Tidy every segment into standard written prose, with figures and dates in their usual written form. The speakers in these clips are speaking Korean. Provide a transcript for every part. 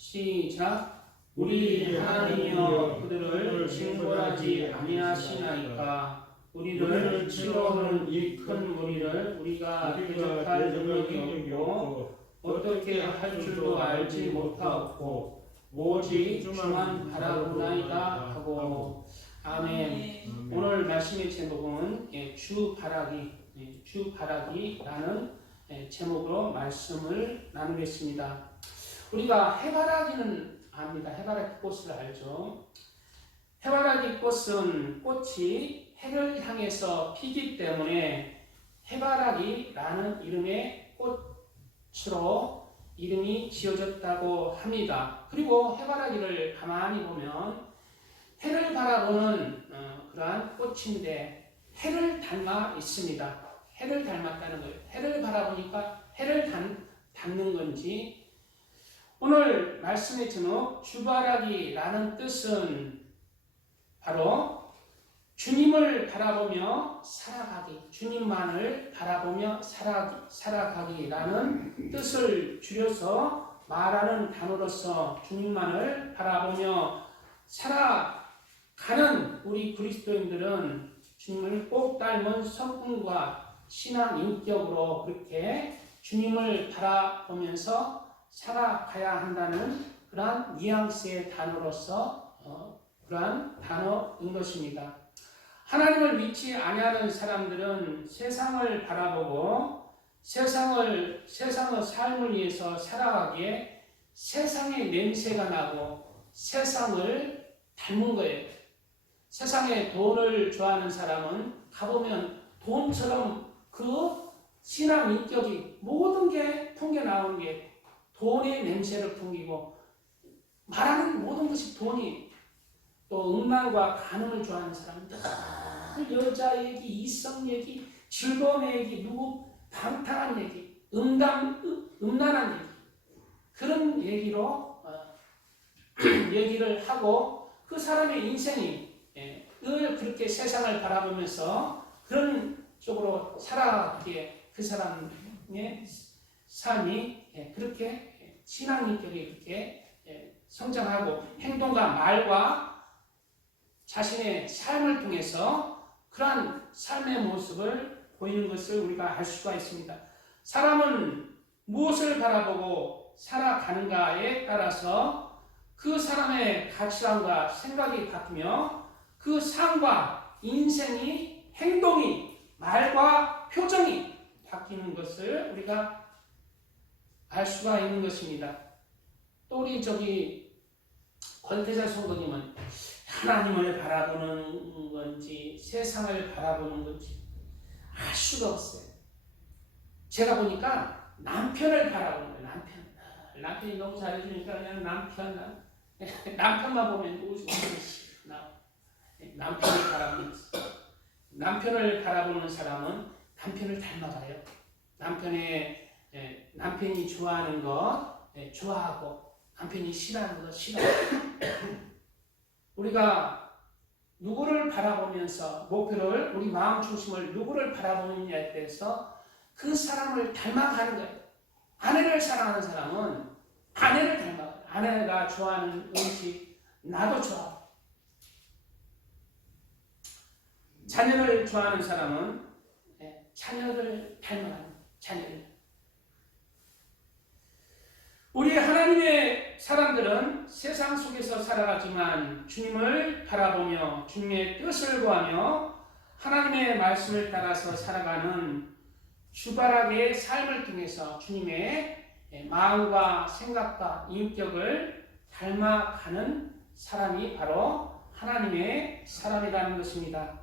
시작. 우리 하나님이여 그들을 징벌하지 아니하시나이까. 우리를 치러오는 이 큰 무리를 우리가 대적할 능력이 없고 어떻게 할 줄도 알지 못하옵고 오직 주만 바라보나이다 하고. 아멘. 오늘 말씀의 제목은 주바라기라는 제목으로 말씀을 나누겠습니다. 우리가 해바라기는 압니다. 해바라기 꽃을 알죠. 해바라기 꽃이 해를 향해서 피기 때문에 해바라기라는 이름의 꽃으로 이름이 지어졌다고 합니다. 그리고 해바라기를 가만히 보면 해를 바라보는 그러한 꽃인데 해를 닮아 있습니다. 해를 닮았다는 거예요. 해를 바라보니까 해를 닮는 건지. 오늘 말씀의 제목 주바라기라는 뜻은 바로 주님을 바라보며 살아가기, 주님만을 바라보며 살아가기라는 뜻을 줄여서 말하는 단어로서 주님만을 바라보며 살아가는 우리 그리스도인들은 주님을 꼭 닮은 성품과 신앙 인격으로 그렇게 주님을 바라보면서 살아가야 한다는 그러한 뉘앙스의 단어로서 그러한 단어인 것입니다. 하나님을 믿지 아니하는 사람들은 세상을 바라보고 세상의 삶을 위해서 살아가기에 세상의 냄새가 나고 세상을 닮은 거예요. 세상에 돈을 좋아하는 사람은 가보면 돈처럼 그 신앙 인격이 모든 게 풍겨 나오는 게 돈의 냄새를 풍기고 말하는 모든 것이 돈이. 또 음란과 간음을 좋아하는 사람들, 여자 얘기, 이성 얘기, 즐거운 얘기, 누구 방탕한 얘기, 음란한 얘기, 그런 얘기로 얘기를 하고 그 사람의 인생이 늘 그렇게 세상을 바라보면서 그런 쪽으로 살아가기에 그 사람의 삶이 그렇게 신앙 인격이 그렇게 성장하고 행동과 말과 자신의 삶을 통해서 그러한 삶의 모습을 보이는 것을 우리가 알 수가 있습니다. 사람은 무엇을 바라보고 살아가는가에 따라서 그 사람의 가치관과 생각이 바뀌며 그 삶과 인생이, 행동이, 말과 표정이 바뀌는 것을 우리가 알 수가 있는 것입니다. 또 우리 권태자 성도님은 하나님을 바라보는 건지 세상을 바라보는 건지 알 수가 없어요. 제가 보니까 남편을 바라보는 거예요. 남편이 너무 잘해주니까 그냥 남편만 보면 웃음이 나와요. 남편을 바라보는 거예요. 남편을 바라보는 사람은 남편을 닮아가요. 남편이 좋아하는 것 좋아하고 남편이 싫어하는 것 싫어하고. 우리가 누구를 바라보면서 목표를, 우리 마음 중심을 누구를 바라보느냐에 대해서 그 사람을 닮아가는 거예요. 아내를 사랑하는 사람은 아내를 닮아가요. 아내가 좋아하는 음식 나도 좋아하고. 자녀를 좋아하는 사람은 자녀를 닮아가는 자녀를. 우리 하나님의 사람들은 세상 속에서 살아가지만 주님을 바라보며 주님의 뜻을 구하며 하나님의 말씀을 따라서 살아가는 주바라기의 삶을 통해서 주님의 마음과 생각과 인격을 닮아가는 사람이 바로 하나님의 사람이라는 것입니다.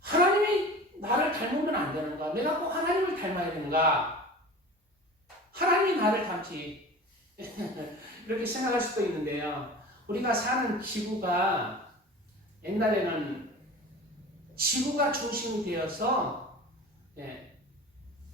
하나님이 나를 닮으면 안 되는가? 내가 꼭 하나님을 닮아야 되는가? 하나님이 나를 닮지. 이렇게 생각할 수도 있는데요. 우리가 사는 지구가 옛날에는 지구가 중심이 되어서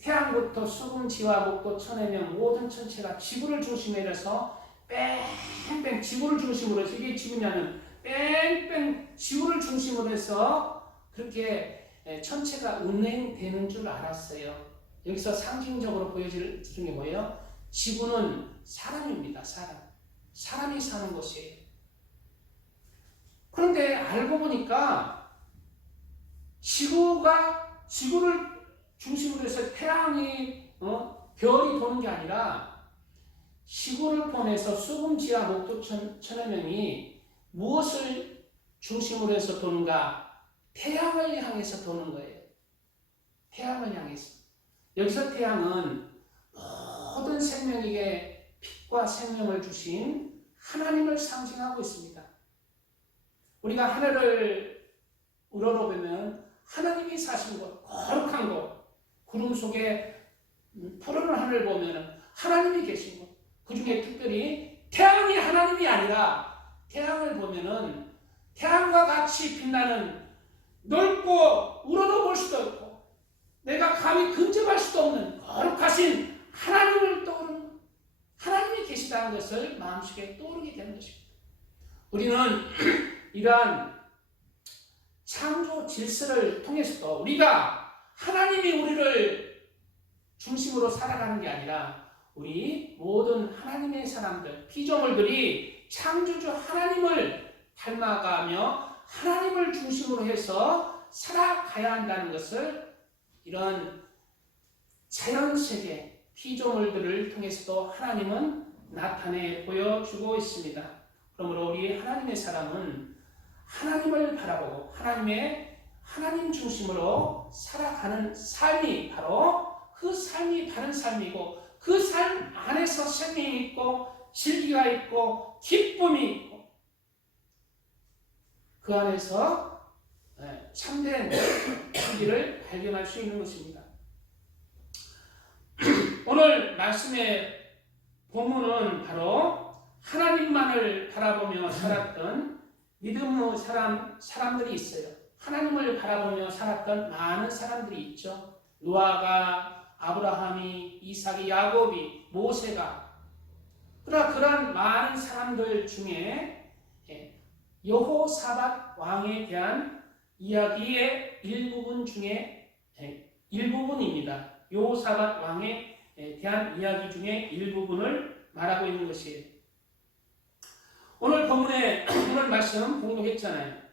태양부터 수금지와 목도 천해명 모든 천체가 지구를 중심으로 해서 뺑뺑 지구를 중심으로 해서 이게 지구냐면 뺑뺑 지구를 중심으로 해서 그렇게 천체가 운행되는 줄 알았어요. 여기서 상징적으로 보여지는 게 뭐예요? 지구는 사람입니다. 사람이 사는 곳이에요. 그런데 알고 보니까 지구를 중심으로 해서 태양이 별이 도는 게 아니라 지구를 포함해서 수금지와 목도 천여 명이 무엇을 중심으로 해서 도는가? 태양을 향해서 도는 거예요. 태양을 향해서. 여기서 태양은 모든 생명에게 빛과 생명을 주신 하나님을 상징하고 있습니다. 우리가 하늘을 우러러보면 하나님이 사신 곳, 거룩한 곳, 구름 속에 푸른 하늘을 보면 하나님이 계신 곳, 그 중에 특별히 태양이 하나님이 아니라 태양을 보면은 태양과 같이 빛나는 넓고 우러러볼 수도 없고 내가 감히 근접할 수도 없는 거룩하신 하나님을 떠오르는 하나님이 계시다는 것을 마음속에 떠오르게 되는 것입니다. 우리는 이러한 창조 질서를 통해서도 우리가 하나님이 우리를 중심으로 살아가는 게 아니라 우리 모든 하나님의 사람들, 피조물들이 창조주 하나님을 닮아가며 하나님을 중심으로 해서 살아가야 한다는 것을 이런 자연세계, 피조물들을 통해서도 하나님은 나타내 보여주고 있습니다. 그러므로 우리 하나님의 사람은 하나님을 바라보고 하나님 중심으로 살아가는 삶이 바로 그 삶이 바른 삶이고 그 삶 안에서 생명이 있고 진리가 있고 기쁨이 있고 그 안에서 참된 진리를 발견할 수 있는 것입니다. 오늘 말씀의 본문은 바로 하나님만을 바라보며 살았던 믿음의 사람들이 있어요. 하나님을 바라보며 살았던 많은 사람들이 있죠. 노아가, 아브라함이, 이삭이, 야곱이, 모세가. 그러나 그런 많은 사람들 중에 여호사밧 왕에 대한 이야기의 일부분 중에 일부분입니다. 여호사밧 왕에 대한 이야기 중에 일부분을 말하고 있는 것이에요. 오늘 말씀 공독했잖아요.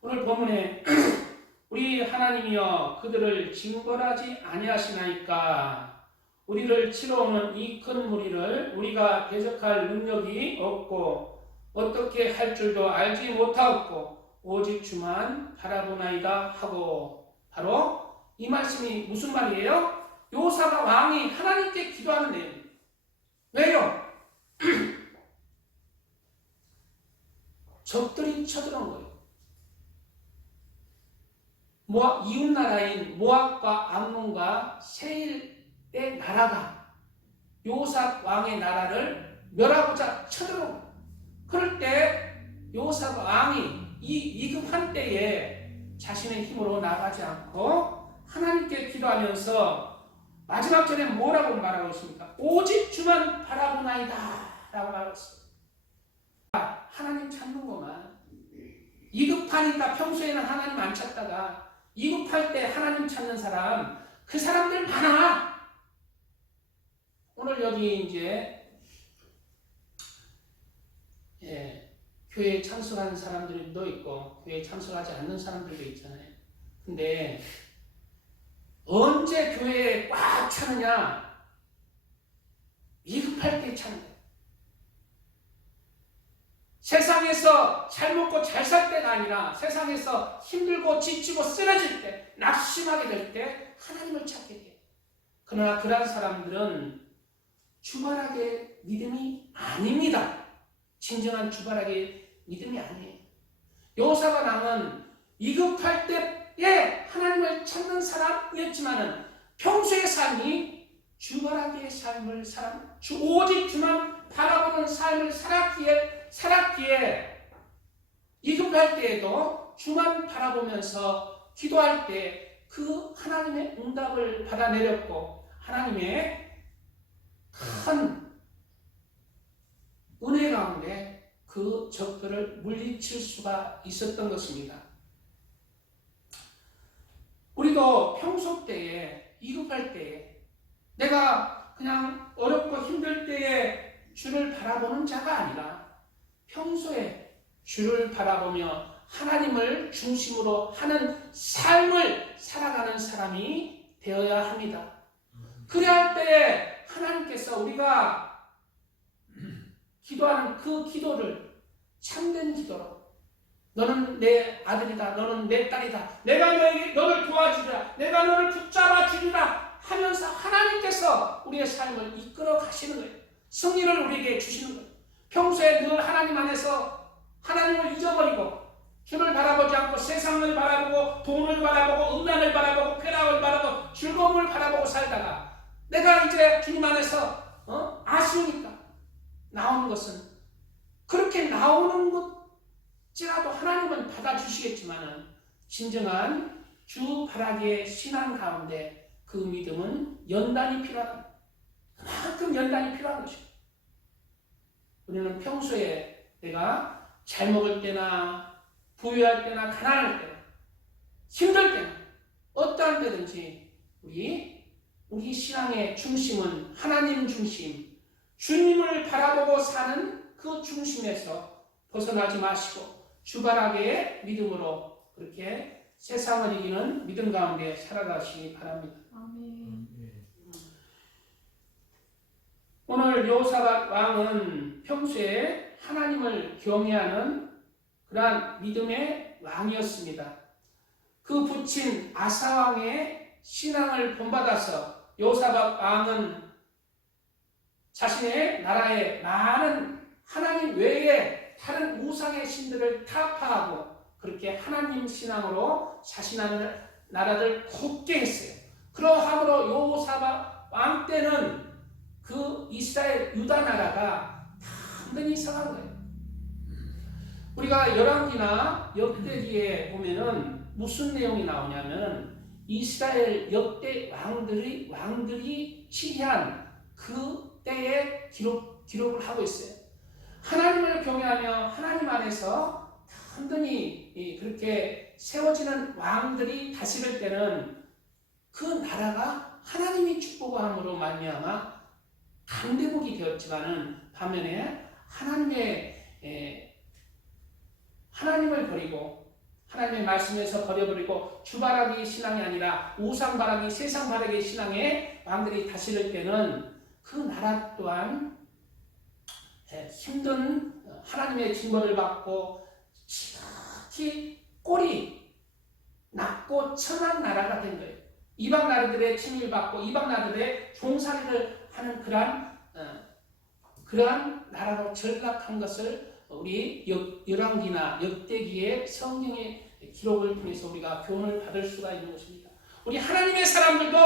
오늘 본문에 우리 하나님이여 그들을 징벌하지 아니하시나이까 우리를 치러 오는 이 큰 무리를 우리가 대적할 능력이 없고 어떻게 할 줄도 알지 못하옵고 오직 주만 바라보나이다 하고 바로 이 말씀이 무슨 말이에요? 여호사밧 왕이 하나님께 기도하는 내용. 왜요? 적들이 쳐들어온 거예요. 이웃 나라인 모압과 암몬과 세일의 나라가 여호사밧 왕의 나라를 멸하고자 쳐들어온 거예요. 그럴 때 여호사밧 왕이 이 위급한 때에 자신의 힘으로 나가지 않고 하나님께 기도하면서 마지막 절에 뭐라고 말하고 있습니까? 오직 주만 바라보나이다 라고 말하고 있습니다. 하나님 찾는 것만. 위급하니까 평소에는 하나님 안 찾다가 위급할 때 하나님 찾는 사람, 그 사람들 많아. 오늘 여기 이제 교회에 참석하는 사람들도 있고 교회에 참석하지 않는 사람들도 있잖아요. 근데 언제 교회에 꽉 차느냐? 위급할 때 차는 거예요. 세상에서 잘 먹고 잘 살 때가 아니라 세상에서 힘들고 지치고 쓰러질 때, 낙심하게 될 때 하나님을 찾게 돼요. 그러나 그러한 사람들은 주말하게 믿음이 아닙니다. 진정한 주말하게 믿음이 아니에요. 여호사밧 왕은 위급할 때에 하나님을 찾는 사람이었지만은 평소의 삶이 주말하게 삶을 오직 주만 바라보는 삶을 살았기에 위급할 때에도 주만 바라보면서 기도할 때 그 하나님의 응답을 받아내렸고 하나님의 큰 은혜 가운데 그 적들을 물리칠 수가 있었던 것입니다. 우리도 평소 때에 위급할 때에 내가 그냥 어렵고 힘들 때에 주를 바라보는 자가 아니라 평소에 주를 바라보며 하나님을 중심으로 하는 삶을 살아가는 사람이 되어야 합니다. 그래야 할 때에 하나님께서 우리가 기도하는 그 기도를 참된 기도로, 너는 내 아들이다, 너는 내 딸이다, 내가 너를 도와주리라, 내가 너를 붙잡아 주리라 하면서 하나님께서 우리의 삶을 이끌어 가시는 거예요. 승리를 우리에게 주시는 거예요. 평소에 늘 하나님 안에서 하나님을 잊어버리고 주를 바라보지 않고 세상을 바라보고 돈을 바라보고 음란을 바라보고 쾌락을 바라보고 즐거움을 바라보고 살다가 내가 이제 주님 안에서 아쉬우니까 나오는 것은, 그렇게 나오는 것이라도 하나님은 받아주시겠지만은 진정한 주 바라기의 신앙 가운데 그 믿음은 연단이 필요하다. 그만큼 연단이 필요한 것입니다. 우리는 평소에 내가 잘 먹을 때나 부유할 때나 가난할 때나 힘들 때나 어떠한 때든지 우리 신앙의 중심은 하나님 중심, 주님을 바라보고 사는 그 중심에서 벗어나지 마시고 주바라기의 믿음으로 그렇게 세상을 이기는 믿음 가운데 살아가시기 바랍니다. 아멘. 오늘 여호사밧 왕은 평소에 하나님을 경외하는 그러한 믿음의 왕이었습니다. 그 부친 아사 왕의 신앙을 본받아서 여호사밧 왕은 자신의 나라에 많은 하나님 외에 다른 우상의 신들을 타파하고 그렇게 하나님 신앙으로 자신의 나라를 굳게 했어요. 그러함으로 여호사밧 왕 때는 그 이스라엘 유다 나라가 완전히 이상한 거예요. 우리가 열왕기나 역대기에 보면은 무슨 내용이 나오냐면 이스라엘 역대 왕들이 치리한 그 때의 기록을 하고 있어요. 하나님을 경외하며 하나님 안에서 완전히 그렇게 세워지는 왕들이 다스릴 때는 그 나라가 하나님이 축복함으로 말미암아 강대국이 되었지만은 반면에 하나님을 버리고 하나님의 말씀에서 버려버리고 주바라기 신앙이 아니라 우상바라기 세상바라기 신앙의 왕들이 다스릴 때는 그 나라 또한 힘든 하나님의 징벌을 받고 지극히 꼴이 낮고 천한 나라가 된 거예요. 이방 나라들의 침입을 받고 이방 나라들의 종살이를 하는 그러한 나라로 전락한 것을 우리 열왕기나 역대기의 성경의 기록을 통해서 우리가 교훈을 받을 수가 있는 것입니다. 우리 하나님의 사람들도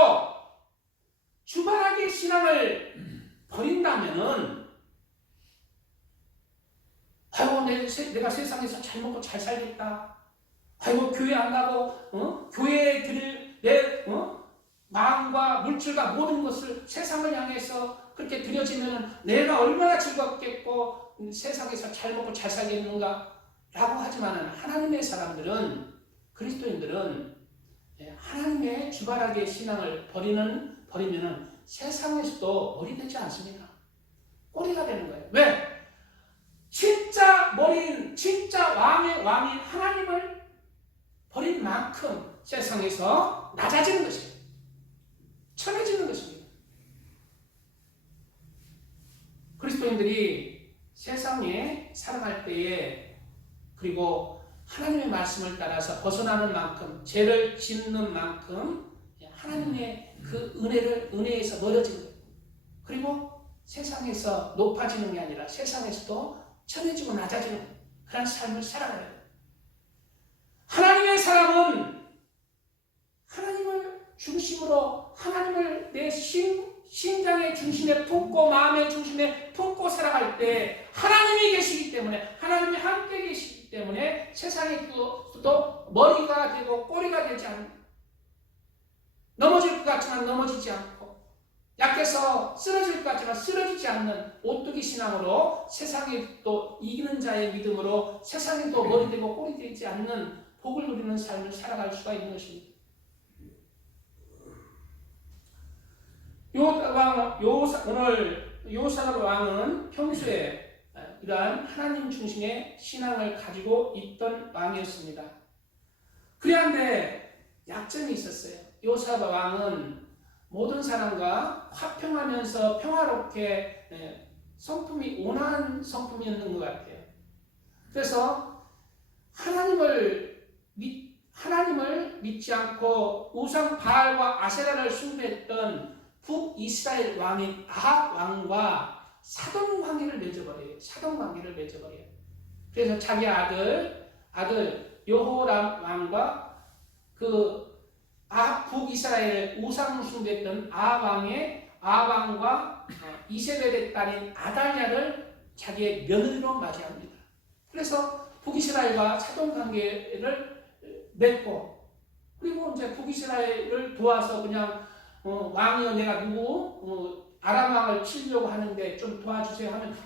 주바라기 신앙을 버린다면은 아이고 내가 세상에서 잘 먹고 잘 살겠다. 아이고 교회 안 가고 교회에 드릴 내 마음과 물질과 모든 것을 세상을 향해서 그렇게 드려지면 내가 얼마나 즐겁겠고 세상에서 잘 먹고 잘 살겠는가 라고 하지만 하나님의 사람들은, 그리스도인들은 하나님의 주바라기의 신앙을 버리면 세상에서도 머리 되지 않습니다. 꼬리가 되는 거예요. 왜? 진짜 왕의 왕인 하나님을 버린 만큼 세상에서 낮아지는 것입니다. 천해지는 것입니다. 그리스도인들이 세상에 살아갈 때에 그리고 하나님의 말씀을 따라서 벗어나는 만큼 죄를 짓는 만큼 하나님의 그 은혜에서 멀어지는 거예요. 그리고 세상에서 높아지는 게 아니라 세상에서도 천해지고 낮아지는 그런 삶을 살아가야 돼요. 하나님의 사람은 하나님을 중심으로 하나님을 내 심장의 중심에 품고 마음의 중심에 품고 살아갈 때 하나님이 계시기 때문에, 하나님이 함께 계시기 때문에 세상에 또 머리가 되고 꼬리가 되지 않는, 넘어질 것 같지만 넘어지지 않고 약해서 쓰러질 것 같지만 쓰러지지 않는 오뚜기 신앙으로 세상에 또 이기는 자의 믿음으로 세상에 또 머리 되고 꼬리 되지 않는 복을 누리는 삶을 살아갈 수가 있는 것입니다. 오늘 요사밧 왕은 평소에 이러한 하나님 중심의 신앙을 가지고 있던 왕이었습니다. 그런데 약점이 있었어요. 요사밧 왕은 모든 사람과 화평하면서 평화롭게 성품이 온화한 성품이었는 것 같아요. 그래서 하나님을 믿지 않고 우상 바알과 아세라를 숭배했던 북이스라엘 왕인 아합 왕과 사돈 관계를 맺어버려요. 그래서 자기 아들 여호람 왕과 그 북이스라엘 우상 숭배했던 아합 왕과 이세벨의 딸인 아달랴를 자기의 며느리로 맞이합니다. 그래서 북이스라엘과 사돈 관계를 맺고, 그리고 이제 북이스라엘을 도와서 그냥 왕이여 내가 아람 왕을 치려고 하는데 좀 도와주세요 하면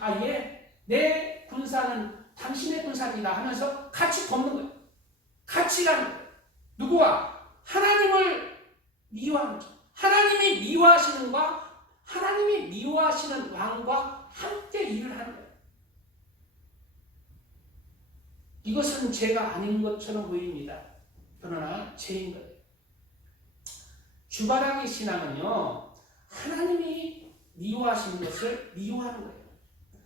내 군사는 당신의 군사입니다 하면서 같이 돕는 거예요. 같이 가는 거예요. 누구와? 하나님을 미워하는 자. 하나님이 미워하시는 왕과 함께 일을 하는 거예요. 이것은 죄가 아닌 것처럼 보입니다. 그러나 죄인 거예요. 주바라기 신앙은요, 하나님이 미워하시는 것을 미워하는 거예요.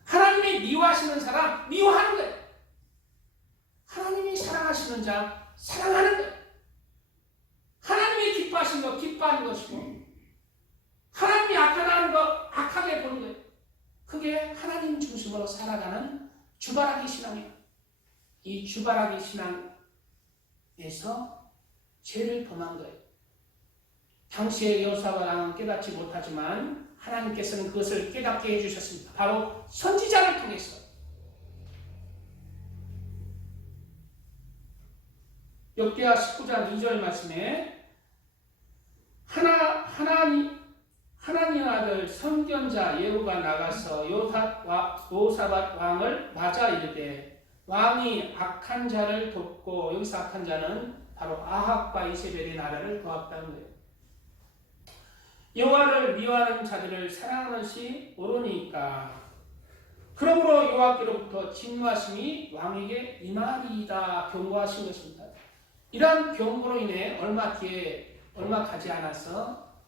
하나님이 미워하시는 사람 미워하는 거예요. 하나님이 사랑하시는 자 사랑하는 거예요. 하나님이 기뻐하시는 거 기뻐하는 것이고, 하나님이 악하다는 거 악하게 보는 거예요. 그게 하나님 중심으로 살아가는 주바라기 신앙이에요. 이 주바라기 신앙에서 죄를 범한 거예요. 당시의 여호사밧 왕은 깨닫지 못하지만 하나님께서는 그것을 깨닫게 해주셨습니다. 바로 선지자를 통해서. 욥기야 19장 2절 말씀에 하나님 아들 선견자 예후가 나가서 여호사밧 왕을 맞아 이르되 왕이 악한 자를 돕고, 여기서 악한 자는 바로 아합과 이세벨의 나라를 도왔다는 거예요. 여호와를 미워하는 자들을 사랑하는 것이 옳으니까 그러므로 여호와께로부터 진노하심이 왕에게 임하리이다 경고하신 것입니다. 이러한 경고로 인해 얼마 가지 않아서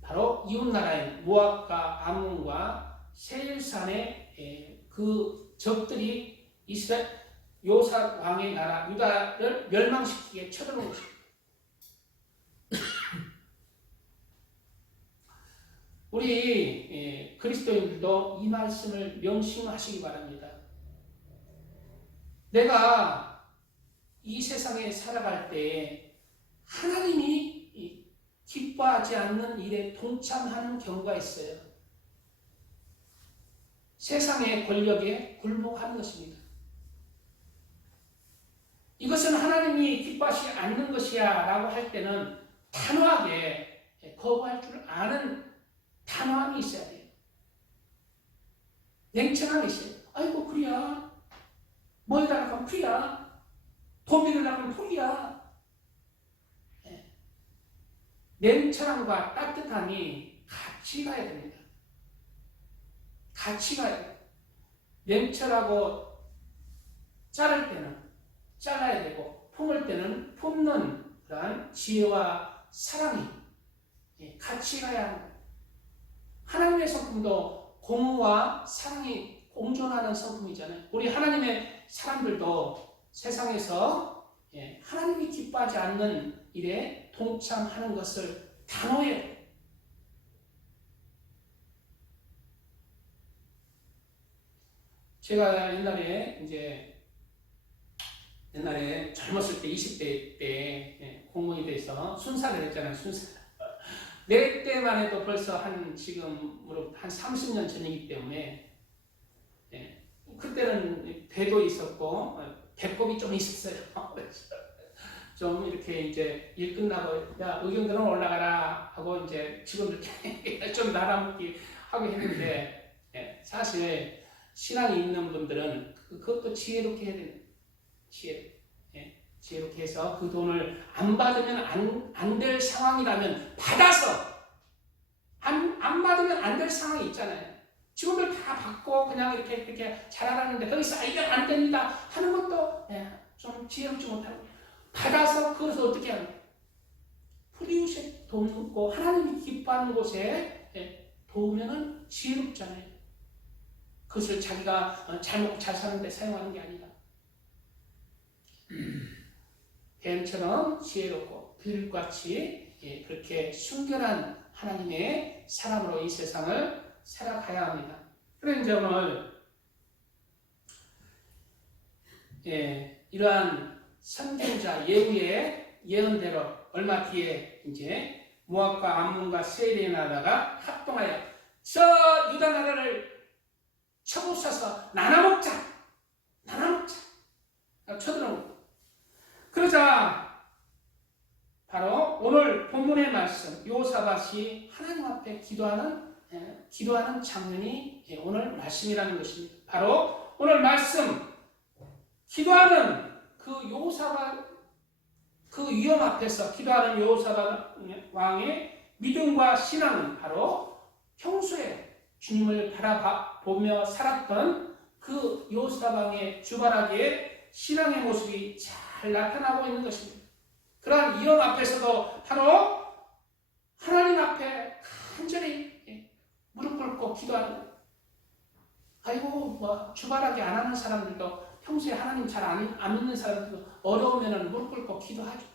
바로 이웃나라인 모압과 암몬과 세일산의 그 적들이 요사 왕의 나라 유다를 멸망시키게 쳐들어온 것입니다. 우리 그리스도인들도 이 말씀을 명심하시기 바랍니다. 내가 이 세상에 살아갈 때 하나님이 기뻐하지 않는 일에 동참하는 경우가 있어요. 세상의 권력에 굴복하는 것입니다. 이것은 하나님이 기뻐하지 않는 것이야 라고 할 때는 단호하게 거부할 줄 아는 단호함이 있어야 돼요. 냉철함이 있어요. 아이고 그래야 뭐 해달라고 하면 그래야 돈 빌으려고 하면 그래야. 냉철함과 따뜻함이 같이 가야 됩니다. 같이 가야 돼요. 냉철하고 자를 때는 잘라야 되고 품을 때는 품는 그러한 지혜와 사랑이 같이 가야 합니다. 하나님의 성품도 공의와 사랑이 공존하는 성품이잖아요. 우리 하나님의 사람들도 세상에서 하나님이 기뻐하지 않는 일에 동참하는 것을 단호해요. 제가 옛날에 젊었을 때 20대 때 공무원이 돼서 순사를 했잖아요. 내 때만 해도 벌써 지금으로 한 30년 전이기 때문에 그때는 배도 있었고 배꼽이 좀 있었어요. 좀 이렇게 이제 일 끝나고 야 의경들은 올라가라 하고 이제 직원들 좀 나라먹기 하고 했는데 사실 신앙이 있는 분들은 그것도 지혜롭게 해야 돼요. 지혜롭게 해서 그 돈을 안 받으면 안 될 상황이라면 받아서 안 받으면 안 될 상황이 있잖아요. 직원들 다 받고 그냥 이렇게 잘하라는데 거기서 이게 안 됩니다 하는 것도 좀 지혜롭지 못하고 받아서 그것을 어떻게 하는 거예요? 프리우스에 돕고 하나님이 기뻐하는 곳에 도우면은 지혜롭잖아요. 그것을 자기가 잘 먹고 잘 사는데 사용하는 게 아니라 뱀처럼 지혜롭고 들같이 그렇게 순결한 하나님의 사람으로 이 세상을 살아가야 합니다. 그래서 이제 오늘 이러한 선견자 예후의 예언대로 얼마 뒤에 이제 모압과 암몬과 세일의 나라가 합동하여 저 유다 나라를 쳐부숴서 나눠먹자 쳐들어오고 그러자 바로 오늘 본문의 말씀 요사밧이 하나님 앞에 기도하는 장면이 오늘 말씀이라는 것입니다. 바로 오늘 말씀 기도하는 그 요사밧 그 위험 앞에서 기도하는 여호사밧 왕의 믿음과 신앙은 바로 평소에 주님을 바라보며 살았던 그 여호사밧 왕의 주바라기의 신앙의 모습이 잘 나타나고 있는 것입니다. 그러한 위험 앞에서도 바로 하나님 앞에 간절히 무릎 꿇고 기도하는 아이고 주바라기 안 하는 사람들도 평소에 하나님 잘 안 믿는 사람들도 어려우면 무릎 꿇고 기도하죠.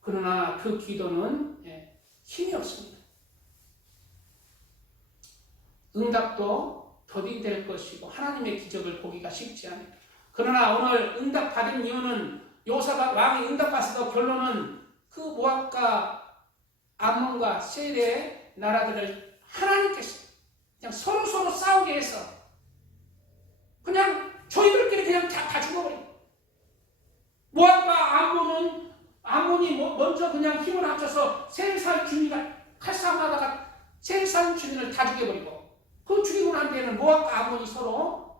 그러나 그 기도는 힘이 없습니다. 응답도 더디게 될 것이고 하나님의 기적을 보기가 쉽지 않아요. 그러나 오늘 응답받은 이유는 요사밧 왕이 응답받아서 결론은 그 모압과 암몬과 세일의 나라들을 하나님께서 그냥 서로 싸우게 해서 그냥 저희들끼리 그냥 다 죽어버려요. 모압과 암몬이 먼저 그냥 힘을 합쳐서 세살 주민을 칼싸움하다가 세살 주민을 다 죽여버리고 그 죽이고 난 뒤에는 모압과 암몬이 서로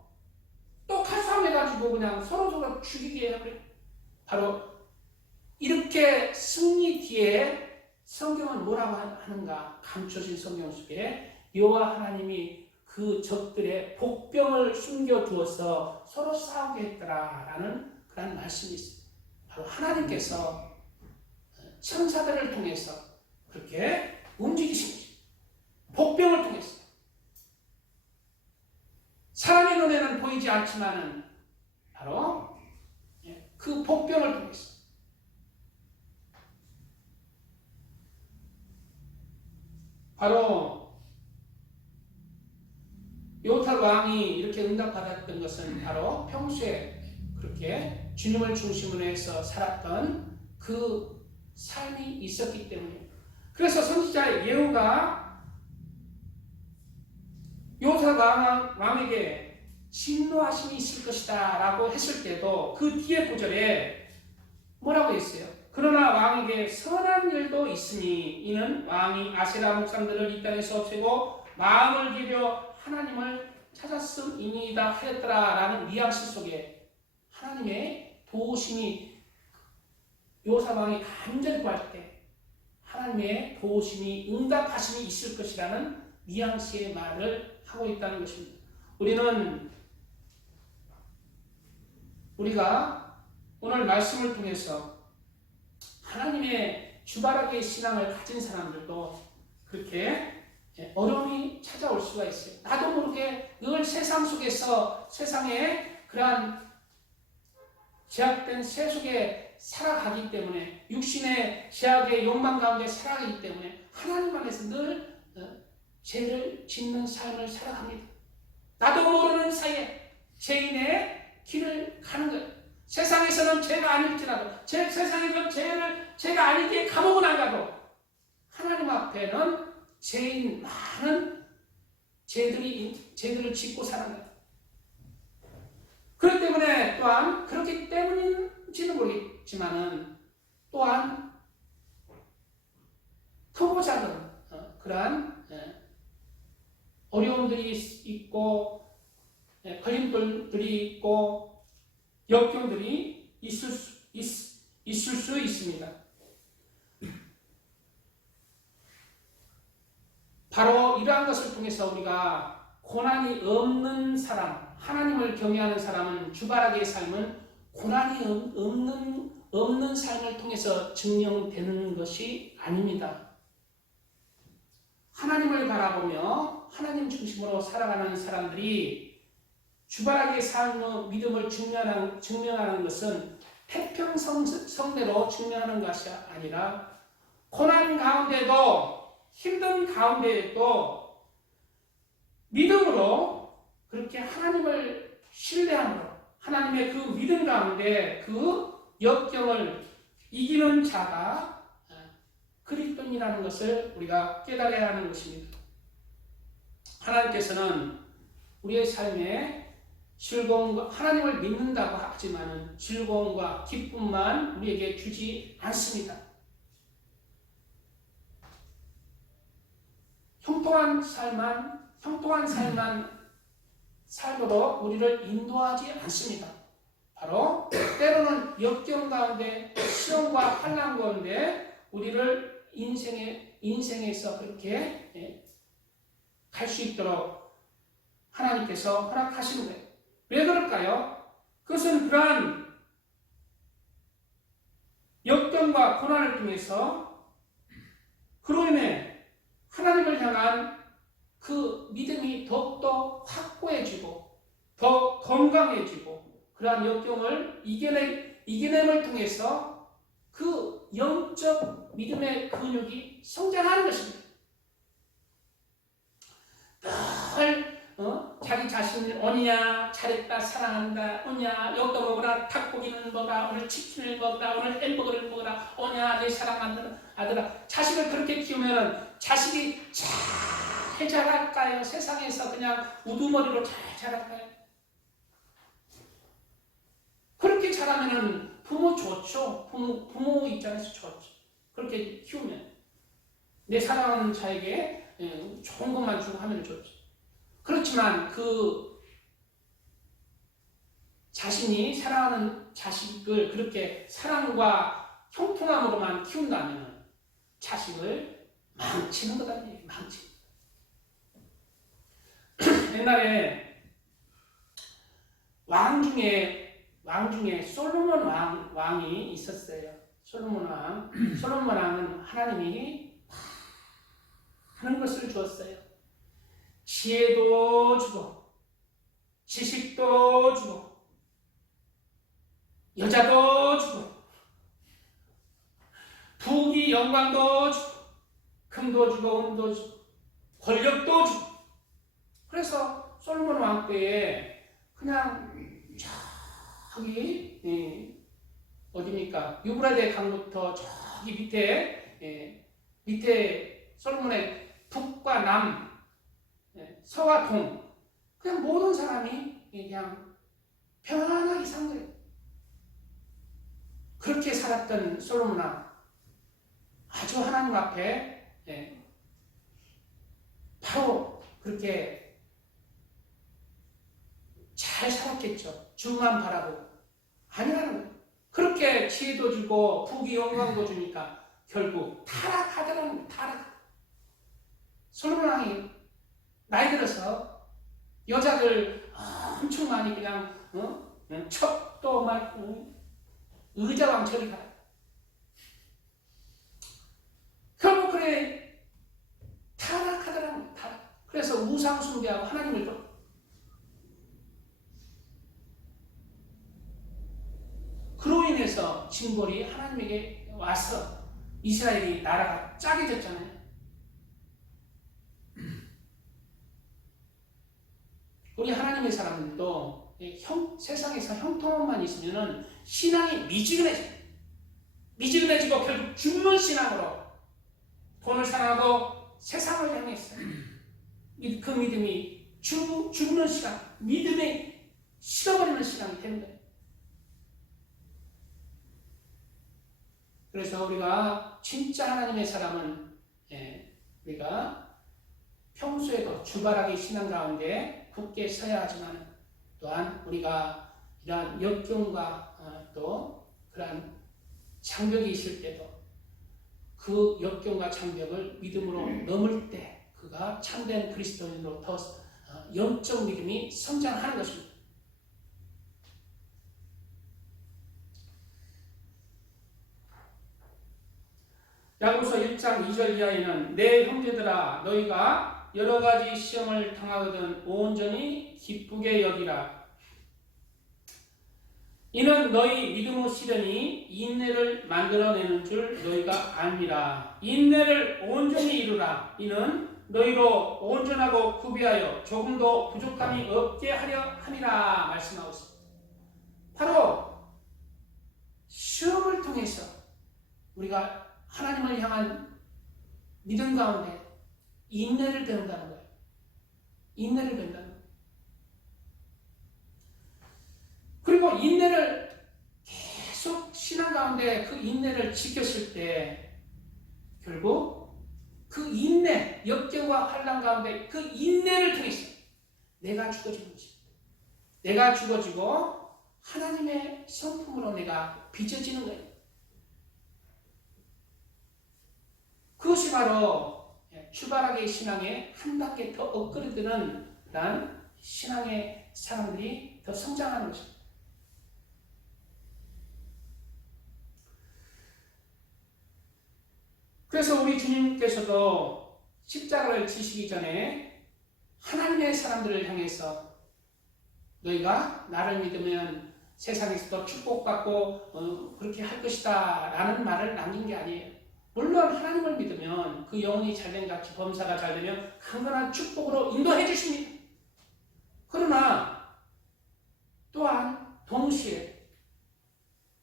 또 칼싸움해가지고 그냥 서로 죽이게 해버려요. 바로 이렇게 승리 뒤에 성경은 뭐라고 하는가 감춰진 성경 속에 여호와 하나님이 그 적들의 복병을 숨겨두어서 서로 싸우게 했더라라는 그런 말씀이 있습니다. 바로 하나님께서 천사들을 통해서 그렇게 움직이신 것입니다. 복병을 통해서 사람의 눈에는 보이지 않지만은 바로 그 복병을 통해서 바로 요타 왕이 이렇게 응답받았던 것은 바로 평소에 그렇게 주님을 중심으로 해서 살았던 그 삶이 있었기 때문에 그래서 선지자 예후가 요타 왕에게 진노하심이 있을 것이다 라고 했을 때도 그 뒤에 구절에 뭐라고 했어요? 그러나 왕에게 선한 일도 있으니 이는 왕이 아세라 목상들을 이 땅에서 없애고 마음을 기려 하나님을 찾았음이니이다 하였더라 라는 뉘앙스 속에 하나님의 도우심이 요사왕이 간절히 구할 때 하나님의 도우심이 응답하심이 있을 것이라는 뉘앙스의 말을 하고 있다는 것입니다. 우리가 오늘 말씀을 통해서 하나님의 주바라기의 신앙을 가진 사람들도 그렇게 어려움이 찾아올 수가 있어요. 나도 모르게 늘 세상 속에서 세상의 그러한 제약된 세 속에 살아가기 때문에 육신의 제약의 욕망 가운데 살아가기 때문에 하나님 안에서 늘 죄를 짓는 삶을 살아갑니다. 나도 모르는 사이에 죄인의 길을 가는 거예요. 세상에서는 죄가 아닐지라도 세상에서는 죄가 아니기에 감옥은 안 가도 하나님 앞에는 죄인 많은 죄들을 짓고 사는 거예요. 그렇기 때문에 또한 그렇기 때문인지는 모르겠지만은 또한 크고 작은 그러한 어려움들이 있고 걸림돌들이 있고 역경들이 있을 수 있습니다. 바로 이러한 것을 통해서 우리가 고난이 없는 사람, 하나님을 경외하는 사람은 주바라기의 삶은 고난이 없는 삶을 통해서 증명되는 것이 아닙니다. 하나님을 바라보며 하나님 중심으로 살아가는 사람들이 주바라기의 삶의 믿음을 증명하는 것은 태평성대로 증명하는 것이 아니라 고난 가운데도 힘든 가운데에도 믿음으로 그렇게 하나님을 신뢰함으로 하나님의 그 믿음 가운데 그 역경을 이기는 자가 그리스도인이라는 것을 우리가 깨달아야 하는 것입니다. 하나님께서는 우리의 삶에 즐거움과 하나님을 믿는다고 하지만 즐거움과 기쁨만 우리에게 주지 않습니다. 형통한 삶만 삶으로 우리를 인도하지 않습니다. 바로 때로는 역경 가운데 시험과 환난 가운데 우리를 인생에서 그렇게 갈 수 있도록 하나님께서 허락하시는 거예요. 왜 그럴까요? 그것은 그러한 역경과 고난을 통해서 그로 인해 하나님을 향한 그 믿음이 더욱더 확고해지고 더 건강해지고 그러한 역경을 이겨냄을 통해서 그 영적 믿음의 근육이 성장하는 것입니다. 늘 자기 자신을 오냐 잘했다 사랑한다 오냐 욕도 먹어라 닭고기는 먹어라 오늘 치킨을 먹어라 오늘 햄버거를 먹어라 오냐 내 사랑하는 아들아 자식을 그렇게 키우면 자식이 잘 자랄까요? 세상에서 그냥 우두머리로 잘 자랄까요? 그렇게 자라면은 부모 좋죠. 부모 입장에서 좋죠. 그렇게 키우면 내 사랑하는 자에게 좋은 것만 주고 하면 좋죠. 그렇지만 그 자신이 사랑하는 자식을 그렇게 사랑과 형통함으로만 키운다면 자식을 망치는 것 아니에요. 망치는. 옛날에 왕 중에 솔로몬 왕이 있었어요. 솔로몬 왕은 하나님이 하는 것을 주었어요. 지혜도 주고 지식도 주고 여자도 주고 부귀 영광도 주고 금도 주고 은도 주고 권력도 주고 그래서 솔로몬 왕 때에 그냥 저기 어디입니까? 유브라데 강부터 저기 밑에 솔로몬의 북과 남 서와 동 그냥 모든 사람이 그냥 평안하게 산 거예요. 그렇게 살았던 솔로몬 왕 아주 하나님 앞에 바로 그렇게 잘 살았겠죠. 주만 바라보고 아니라는 거예요. 그렇게 지혜도 주고 부귀 영광도 주니까 결국 타락하더라는 거예요. 타락. 솔로몬 왕이 나이 들어서 여자들 엄청 많이 그냥 첩도 막 의자왕 저리 가. 결국 그래 타락하더라는 거예요. 타락. 그래서 우상 숭배하고 하나님을 또 그로 인해서 징벌이 하나님에게 와서 이스라엘이 나라가 짜게 됐잖아요. 우리 하나님의 사람들도 세상에서 형통함만 있으면 신앙이 미지근해지고 결국 죽는 신앙으로 돈을 사랑하고 세상을 향했어요. 그 믿음이 죽는 신앙, 믿음에 식어버리는 신앙이 되는 거예요. 그래서 우리가 진짜 하나님의 사람은 우리가 평소에도 주바라기 신앙 가운데 굳게 서야 하지만 또한 우리가 이러한 역경과 또 그러한 장벽이 있을 때도 그 역경과 장벽을 믿음으로 넘을 때 그가 참된 그리스도인으로 더 영적 믿음이 성장하는 것입니다. 야고보서 1장 2절 이하에는 내 형제들아 너희가 여러 가지 시험을 당하거든 온전히 기쁘게 여기라. 이는 너희 믿음의 시련이 인내를 만들어내는 줄 너희가 압니다. 인내를 온전히 이루라. 이는 너희로 온전하고 구비하여 조금도 부족함이 없게 하려 함이라 말씀하고 있습니다. 바로 시험을 통해서 우리가 하나님을 향한 믿음 가운데 인내를 배운다는 거예요. 인내를 배운다는 거예요. 그리고 인내를 계속 신앙 가운데 그 인내를 지켰을 때 결국 그 인내, 역경과 환난 가운데 그 인내를 통해서 내가 죽어지는 거지. 내가 죽어지고 하나님의 성품으로 내가 빚어지는 거예요. 그것이 바로 출발하게 신앙에 한 단계 더 업그레이드는 난 신앙의 사람들이 더 성장하는 것입니다. 그래서 우리 주님께서도 십자가를 지시기 전에 하나님의 사람들을 향해서 너희가 나를 믿으면 세상에서도 축복받고 그렇게 할 것이다 라는 말을 남긴 게 아니에요. 물론 하나님을 믿으면 그 영혼이 잘된 같이 범사가 잘되면 강건한 축복으로 인도해 주십니다. 그러나 또한 동시에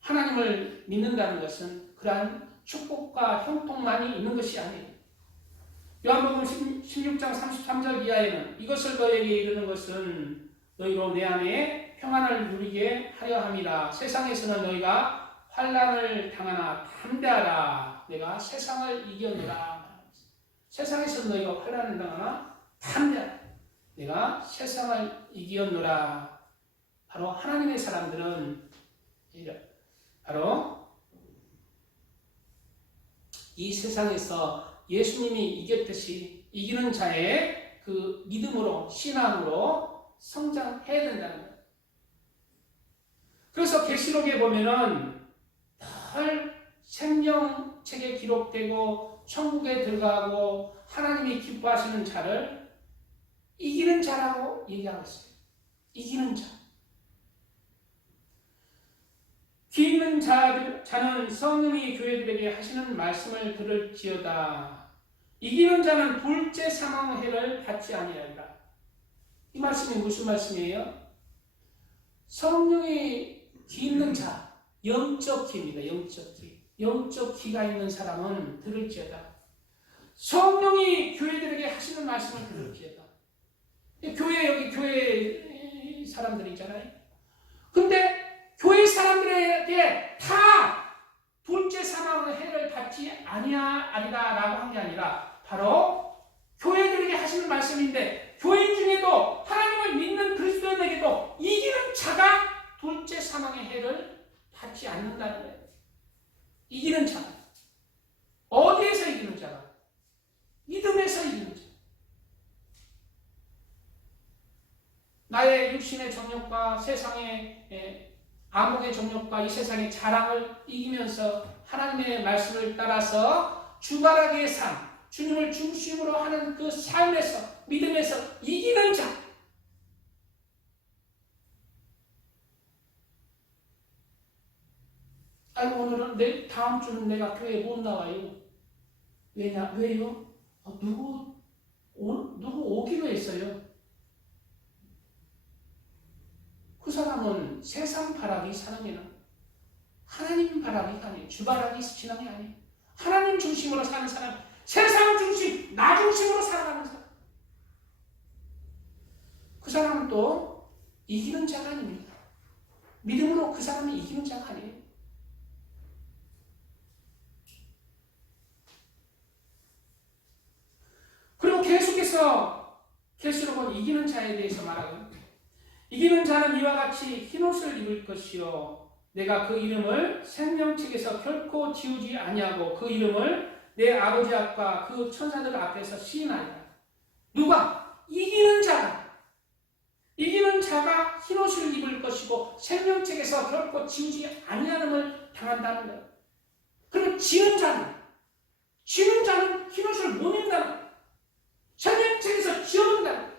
하나님을 믿는다는 것은 그러한 축복과 형통만이 있는 것이 아니에요. 요한복음 16장 33절 이하에는 이것을 너에게 이르는 것은 너희로 내 안에 평안을 누리게 하려 함이라. 세상에서는 너희가 환난을 당하나 담대하라. 내가 세상을 이겼노라. 세상에서는 너희가 환난을 당하나 담대하라. 내가 세상을 이겼노라. 바로 하나님의 사람들은 바로 이 세상에서 예수님이 이겼듯이 이기는 자의 그 믿음으로 신앙으로 성장해야 된다는 거예요. 그래서 계시록에 보면은 늘 생명책에 기록되고 천국에 들어가고 하나님이 기뻐하시는 자를 이기는 자라고 얘기하고 있어요. 이기는 자. 귀 있는 자는 성령이 교회들에게 하시는 말씀을 들을지어다. 이기는 자는 둘째 사망의 해를 받지 아니하리라. 이 말씀이 무슨 말씀이에요? 성령이 귀 있는 자, 영적 귀입니다. 영적 귀. 영적 귀가 있는 사람은 들을지어다. 성령이 교회들에게 하시는 말씀을 들을지어다. 여기 교회 사람들이 있잖아요. 근데 교회 사람들에게 다 둘째 사망의 해를 받지 아니하리라라고 한 게 아니라 바로 교회들에게 하시는 말씀인데 교인 중에도 하나님을 믿는 그리스도인에게도 이기는 자가 둘째 사망의 해를 받지 않는다는 거예요. 이기는 자. 어디에서 이기는 자가? 믿음에서 이기는 자. 나의 육신의 정욕과 세상의 암흑의 정욕과 이 세상의 자랑을 이기면서 하나님의 말씀을 따라서 주바라기의 삶, 주님을 중심으로 하는 그 삶에서 믿음에서 이기는 자. 아니 오늘은 다음 주는 내가 교회에 못 나와요. 왜요? 누구 오기로 했어요. 그 사람은 세상 바라기 사는 게 하나님 바라기가 아니에요. 주 바라기 신앙이 아니에요. 하나님 중심으로 사는 사람, 세상 중심, 나 중심으로 살아가는 사람. 그 사람은 또 이기는 자가 아닙니다. 믿음으로 그 사람이 이기는 자가 아니에요. 그리고 계속해서 계시록은 이기는 자에 대해서 말하거든요. 이기는 자는 이와 같이 흰옷을 입을 것이요 내가 그 이름을 생명책에서 결코 지우지 아니하고 그 이름을 내 아버지 앞과 그 천사들 앞에서 시인하리라. 누가? 이기는 자가 흰옷을 입을 것이고 생명책에서 결코 지우지 아니하음을 당한다는 거예요. 그리고 지는 자는 흰옷을 못 입는다는 거예요. 생명책에서 지어본다는 거예요.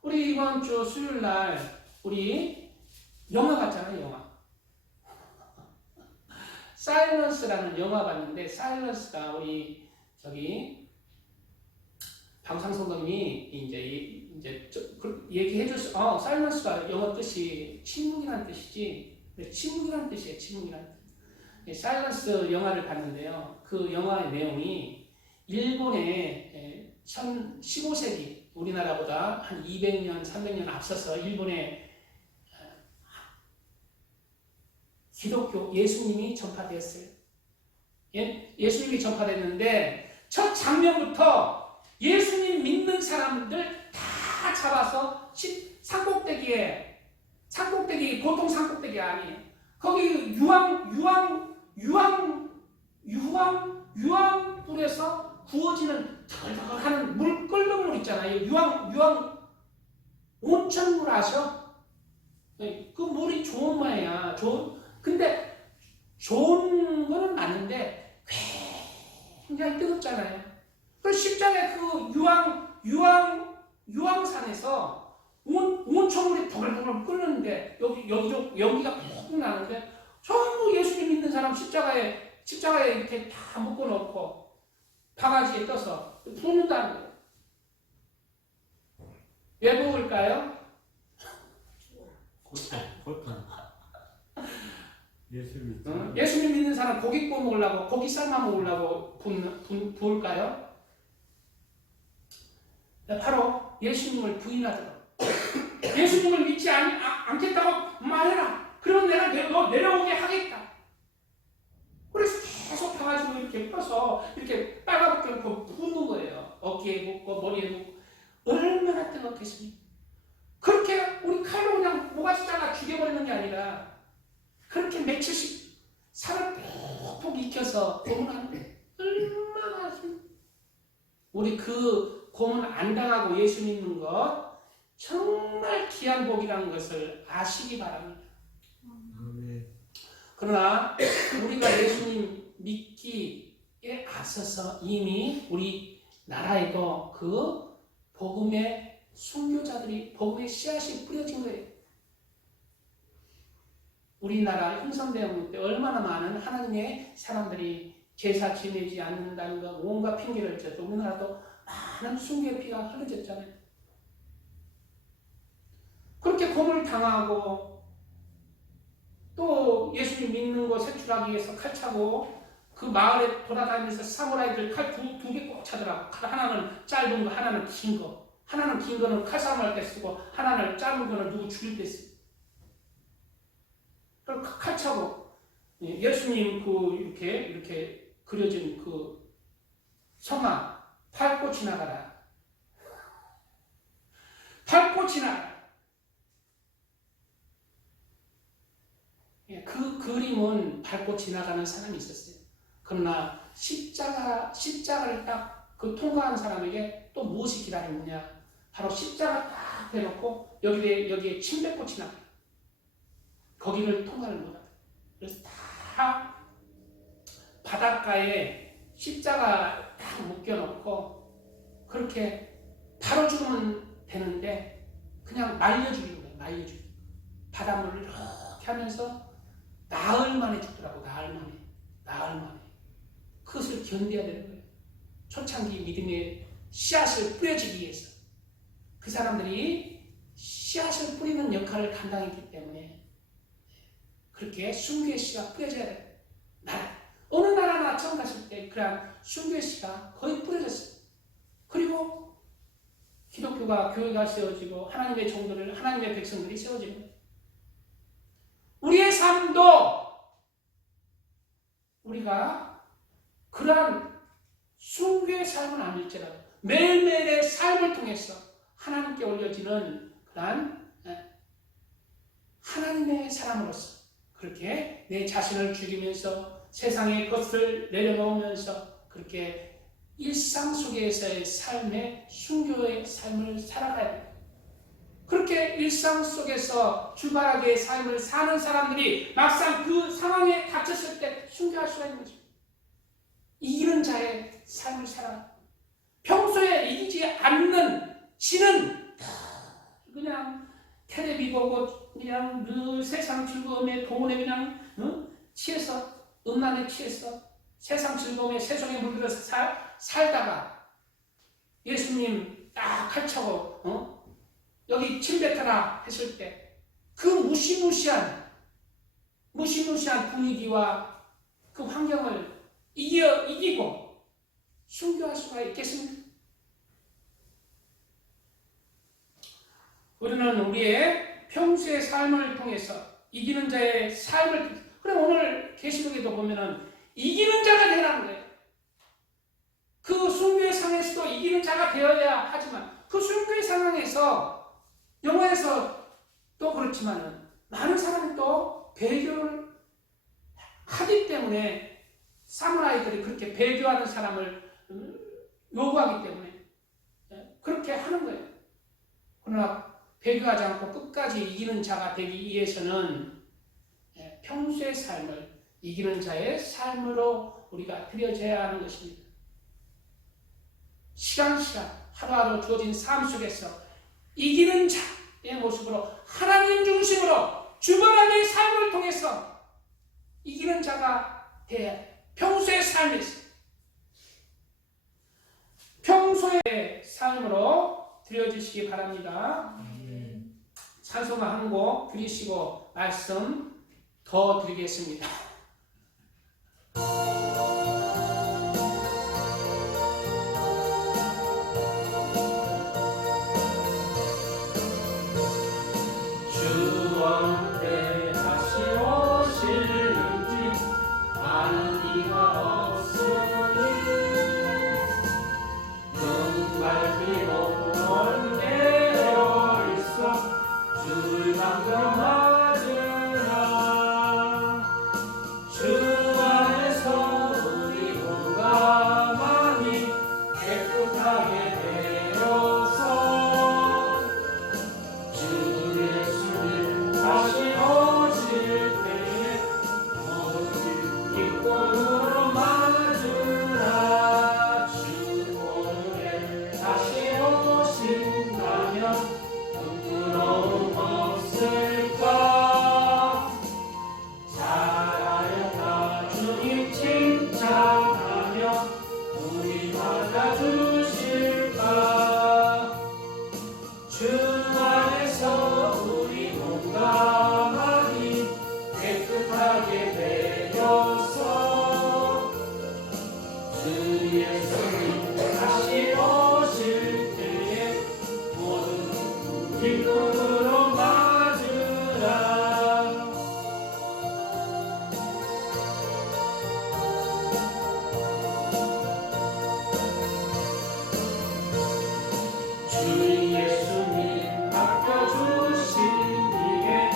우리 이번 주 수요일날 우리 영화 봤잖아요. 영화 사일런스라는 영화 봤는데, 사일런스가 우리 저기 방상성도님이 이제 얘기해줬어. 사일런스가 영어 뜻이 침묵이라는 뜻이지. 네, 침묵이라는 뜻이에요. 침묵이라는 뜻. 사일런스 영화를 봤는데요. 그 영화의 내용이 일본의 15세기 우리나라보다 한 200년, 300년 앞서서 일본의 기독교 예수님이 전파되었어요. 예수님이 전파됐는데 첫 장면부터 예수님 믿는 사람들 다 잡아서 산꼭대기 보통 산꼭대기 아니에요. 거기 유황불에서 구워지는 덜덜하는 물 끓는 물 있잖아요. 유황 온천물 아셔? 그 물이 좋은 말이야. 근데 좋은 거는 맞는데 굉장히 뜨겁잖아요. 그 십자가의 그 유황산에서 온천물이 버글버글 끓는데 여기가 푹 나는데 전부 예수님 믿는 사람 십자가에 이렇게 다 묶어놓고 바가지에 떠서 부는다는 거예요. 왜 부을까요? 골탕. 예수님 믿는 사람 고기 구워 먹으려고, 고기 삶아 먹으려고 부을까요? 바로 예수님을 부인하더라고. 예수님을 믿지 않겠다고 말해라. 그럼 내가 너 내려오게 하겠다. 그래서 계속 가가지고 이렇게 펴서 이렇게 빨갛게 놓고 붓는 거예요. 어깨에 붓고 머리에 붓고. 얼마나 뜨겁겠습니까? 그렇게 우리 칼로 그냥 모가지 잘라 죽여버리는 게 아니라 그렇게 며칠씩 살을 푹푹 익혀서 고문하는 거예요. 얼마나 우리 그 고문 안 당하고 예수 믿는 것 정말 귀한 복이라는 것을 아시기 바랍니다. 그러나 우리가 예수님 믿기에 앞서서 이미 우리 나라에도 그 복음의 순교자들이, 복음의 씨앗이 뿌려진 거예요. 우리나라 흥선대원 때 얼마나 많은 하나님의 사람들이 제사 지내지 않는다는 거 온갖 핑계를 져서 우리나라도 많은 순교의 피가 흘러졌잖아요. 그렇게 고문을 당하고 또 예수님 믿는 거 색출하기 위해서 칼 차고 그 마을에 돌아다니면서 사무라이들 칼 두 개 꼭 차더라고. 칼 하나는 짧은 거, 하나는 긴 거. 하나는 긴 거는 칼싸움할 때 쓰고 하나는 짧은 거는 누구 죽일 때 쓰고. 그럼 칼 차고 예수님 그 이렇게 그려진 그 성막 밟고 지나가라. 밟고 지나가라. 그 그림은 밟고 지나가는 사람이 있었어요. 그러나 십자가를 딱 그 통과한 사람에게 또 무엇이 기다리느냐? 바로 십자가 딱 대놓고 여기에 침 뱉고 지나가. 거기를 통과를 못하다. 그래서 다 바닷가에 십자가 딱 묶여놓고 그렇게 바로 죽으면 되는데 그냥 말려 죽이는 거예요. 말려 죽이는 거예요. 바닷물을 이렇게 하면서 나흘 만에 죽더라고. 나흘 만에. 그것을 견뎌야 되는 거예요. 초창기 믿음의 씨앗을 뿌려주기 위해서. 그 사람들이 씨앗을 뿌리는 역할을 감당했기 때문에 그렇게 순교의 씨가 뿌려져야 돼요. 어느 나라나 처음 갔을 때 그런 순교의 씨가 거의 뿌려졌어요. 그리고 기독교가, 교회가 세워지고 하나님의 종들을, 하나님의 백성들이 세워지는 거예요. 우리의 삶도 우리가 그러한 순교의 삶은 아닐지라도 매일매일의 삶을 통해서 하나님께 올려지는 그러한 하나님의 사람으로서 그렇게 내 자신을 죽이면서 세상의 것을 내려놓으면서 그렇게 일상 속에서의 삶의 순교의 삶을 살아가야 됩니다. 그렇게 일상 속에서 주바라기의 삶을 사는 사람들이 막상 그 상황에 닥쳤을 때 순교할 수가 있는 거죠. 이기는 자의 삶을 살아. 평소에 이기지 않는 지는 그냥 텔레비 보고 그냥 늘 세상 즐거움에 돈에 그냥 취해서 음란에 취해서 세상 즐거움에 세상에 물들어서 살다가 예수님 딱 칼차고 여기 침뱉어라 했을 때 그 무시무시한 분위기와 그 환경을 이기고 순교할 수가 있겠습니까? 우리는 우리의 평소의 삶을 통해서 이기는 자의 삶을, 그래 오늘 계시록에도 보면은 이기는 자가 되라는 거예요. 그 순교의 상황에서도 이기는 자가 되어야 하지만 그 순교의 상황에서 영화에서 또 그렇지만은 많은 사람이 또 배교를 하기 때문에 사무라이들이 그렇게 배교하는 사람을 요구하기 때문에 그렇게 하는 거예요. 그러나 배교하지 않고 끝까지 이기는 자가 되기 위해서는 평소의 삶을 이기는 자의 삶으로 우리가 드려져야 하는 것입니다. 시간 하루하루 주어진 삶 속에서 이기는 자의 모습으로 하나님 중심으로 주변의 삶을 통해서 이기는 자가 돼야 돼. 평소의 삶에서 평소의 삶으로 드려주시기 바랍니다. 찬송가 한 곡 드리시고 말씀 더 드리겠습니다. 주원대 다시 오실는지 아는 이가 없으니 눈 밝히고 멀게 있어 주를 반겨맞으라. 주 안에서 우리 몸과 마음이 깨끗하게 되어서 주 예수님 다시 오실 때에 모든 기쁨으로 맞으라. 주 오늘에 다시 오신다면 부끄러움 없을까? 잘하였다 주님 칭찬하며 우리 받아주실까? 주 안에서 우리 몸과 마음이 깨끗하게 되어서 주 예수님 다시 오실 때에 모든 기쁨으로 맞으라. 주 예수님 맡겨주신 일에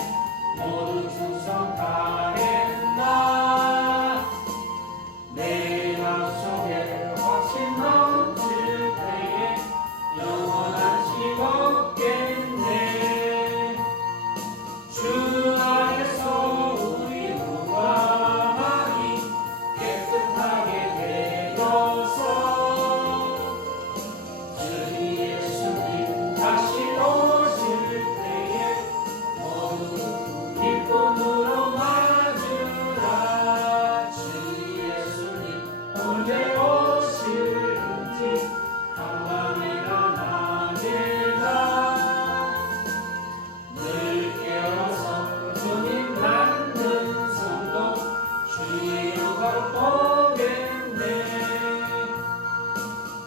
모두 충성 다했나. 내 맘속에 확신 넘칠 때에 영원한 식 없겠네. 주 안에서 우리 몸과 마음이 깨끗하게 되어서 주 예수님 다시 오실 때에 모든 기쁨으로 맞으라. 주 예수님 언제 오실는지 한밤이나 낮에나 늘 깨어서 주님 받는 성도 주의 영광 보겠네.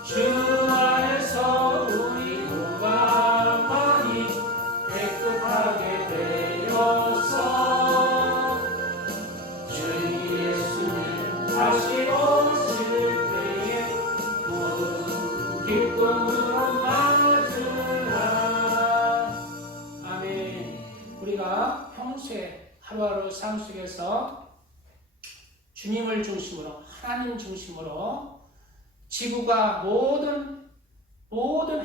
주 안에서 우리 몸과 마음이 깨끗하게 되어서 주 예수님 다시 오실 때에 모든 기쁨으로 맞으라. 아멘. 우리가 평소에 하루하루 삶 속에서 주님을 중심으로 하나님 중심으로 지구가 모든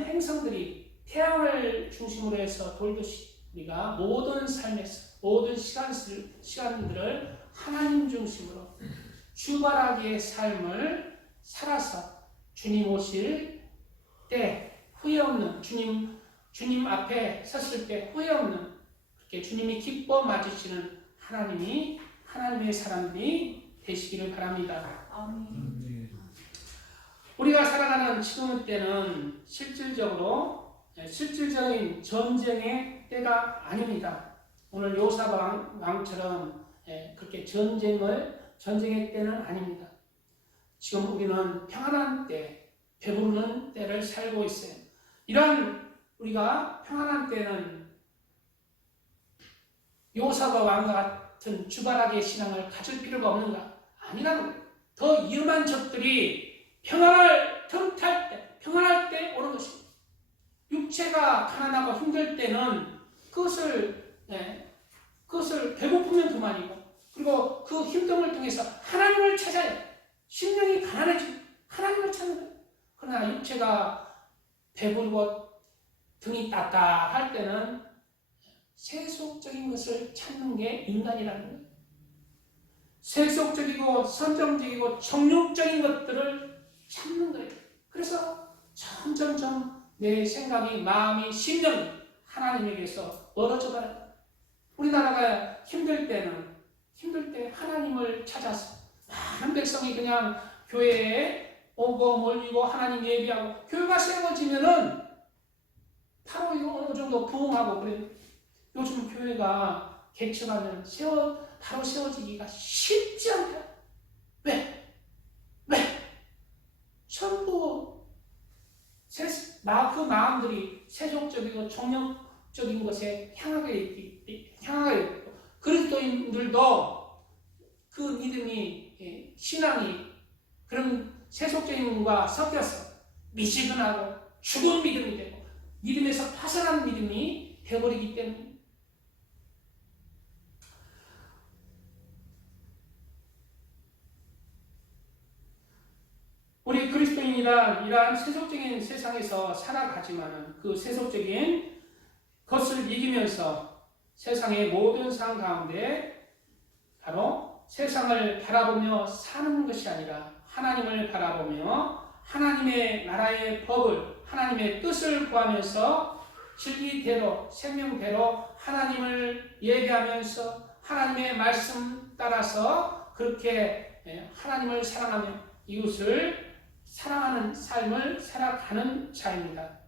행성들이 태양을 중심으로 해서 돌듯이 우리가 모든 삶에서 모든 시간들을 하나님 중심으로 주바라기의 삶을 살아서 주님 오실 때 후회 없는 주님 앞에 섰을 때 후회 없는 그렇게 주님이 기뻐 맞으시는 하나님의 사람들이 되시기를 바랍니다. 아멘. 우리가 살아가는 지금 때는 실질적인 전쟁의 때가 아닙니다. 오늘 요사바 왕처럼 그렇게 전쟁의 때는 아닙니다. 지금 우리는 평안한 때, 배부르는 때를 살고 있어요. 이런 우리가 평안한 때는 요사바 왕과 같은 주바라기의 신앙을 가질 필요가 없는가? 아니라는 거예요. 더 위험한 적들이 평안할 때 오는 것입니다. 육체가 가난하고 힘들 때는 그것을 배고프면 그만이고, 그리고 그 힘듦을 통해서 하나님을 찾아야 해요. 심령이 가난해지고 하나님을 찾는 거예요. 그러나 육체가 배부르고 등이 따뜻할 때는 세속적인 것을 찾는 게 인간이라는 거예요. 세속적이고 선정적이고 정욕적인 것들을 찾는 거예요. 그래서 점점점 내 생각이, 마음이, 심령이 하나님에게서 멀어져 가요. 우리나라가 힘들 때 하나님을 찾아서 많은 백성이 그냥 교회에 오고 몰리고 하나님 예비하고 교회가 세워지면은 바로 어느 정도 부흥하고 그래요. 요즘 교회가 개척하면 바로 세워지기가 쉽지 않다. 왜? 전부 그 마음들이 세속적이고 정욕적인 것에 향하게 있고, 그리스도인들도 그 믿음이, 신앙이 그런 세속적인 것과 섞여서 미지근하고 죽은 믿음이 되고 믿음에서 파산한 믿음이 되어버리기 때문에 우리 그리스도인이란 이러한 세속적인 세상에서 살아가지만은 그 세속적인 것을 이기면서 세상의 모든 상황 가운데 바로 세상을 바라보며 사는 것이 아니라 하나님을 바라보며 하나님의 나라의 법을, 하나님의 뜻을 구하면서 진리대로, 생명대로 하나님을 예배하면서 하나님의 말씀 따라서 그렇게 하나님을 사랑하며 이웃을 사랑하는 삶을 살아가는 자입니다.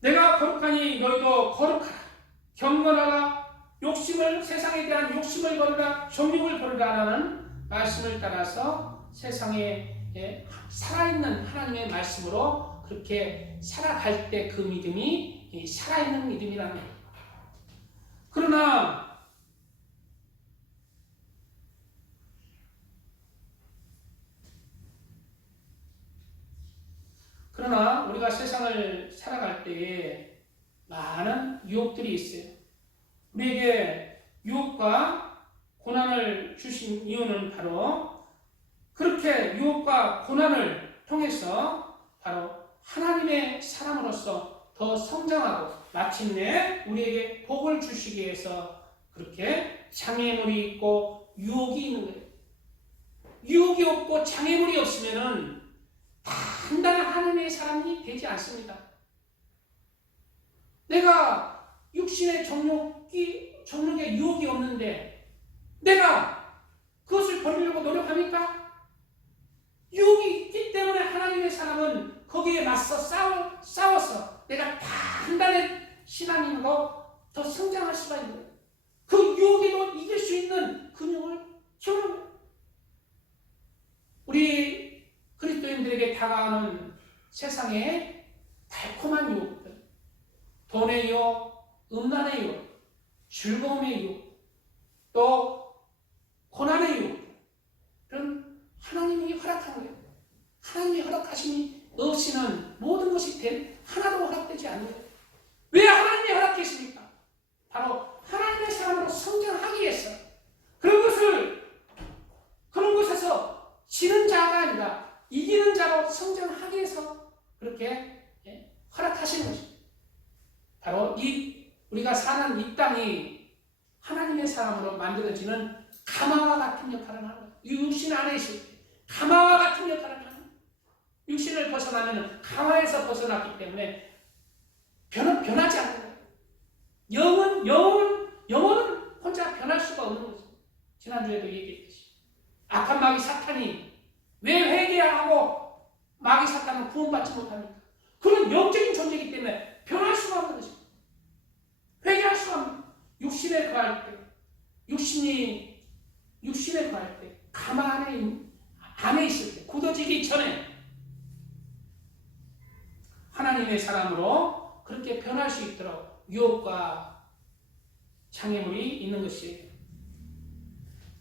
내가 거룩하니 너희도 거룩하라. 경건하라. 세상에 대한 욕심을 버리라. 정욕을 버리라라는 말씀을 따라서 세상에 살아있는 하나님의 말씀으로 그렇게 살아갈 때 그 믿음이 살아있는 믿음이라는 거예요. 그러나 우리가 세상을 살아갈 때에 많은 유혹들이 있어요. 우리에게 유혹과 고난을 주신 이유는 바로 그렇게 유혹과 고난을 통해서 바로 하나님의 사람으로서 더 성장하고 마침내 우리에게 복을 주시기 위해서 그렇게 장애물이 있고 유혹이 있는 거예요. 유혹이 없고 장애물이 없으면은 단단한 하나님의 사람이 되지 않습니다. 내가 육신의 정욕에 유혹이 없는데 내가 그것을 버리려고 노력합니까? 유혹이 있기 때문에 하나님의 사람은 거기에 맞서 싸워서 내가 단단한 신앙인으로 더 성장할 수가 있는 거예요. 그 유혹에도 이길 수 있는 근육을 키우는 거예요. 우리 그리스도인들에게 다가오는 세상의 달콤한 유혹들, 돈의 유혹, 음란의 유혹, 즐거움의 유혹, 또 고난의 유혹, 그런 하나님이 허락한 거예요. 하나님이 허락하심이 없이는 모든 것이 하나도 허락되지 않는 거예요. 왜 하나님이 허락했습니까? 바로 하나님의 사람으로 성장하기 위해서 그런 것에서 지는 자가 아니라 이기는 자로 성장하기 위해서 그렇게 허락하시는 것입니다. 바로 우리가 사는 이 땅이 하나님의 사람으로 만들어지는 가마와 같은 역할을 하는 거예요. 육신 안에 있을 때 가마와 같은 역할을 하는 거예요. 육신을 벗어나면 가마에서 벗어났기 때문에 변하지 않는 거예요. 영혼은 혼자 변할 수가 없는 거죠. 지난주에도 얘기했듯이 악한 마귀 사탄이 왜 회개하고 마귀 사탄은 구원받지 못합니까? 그런 영적인 존재이기 때문에 변할 수가 없는 것입니다. 회개할 수가 없는 거예요. 육신에 거할 때 육신에 거할 때 가마 안에 있을 때 굳어지기 전에 하나님의 사람으로 그렇게 변할 수 있도록 유혹과 장애물이 있는 것이에요.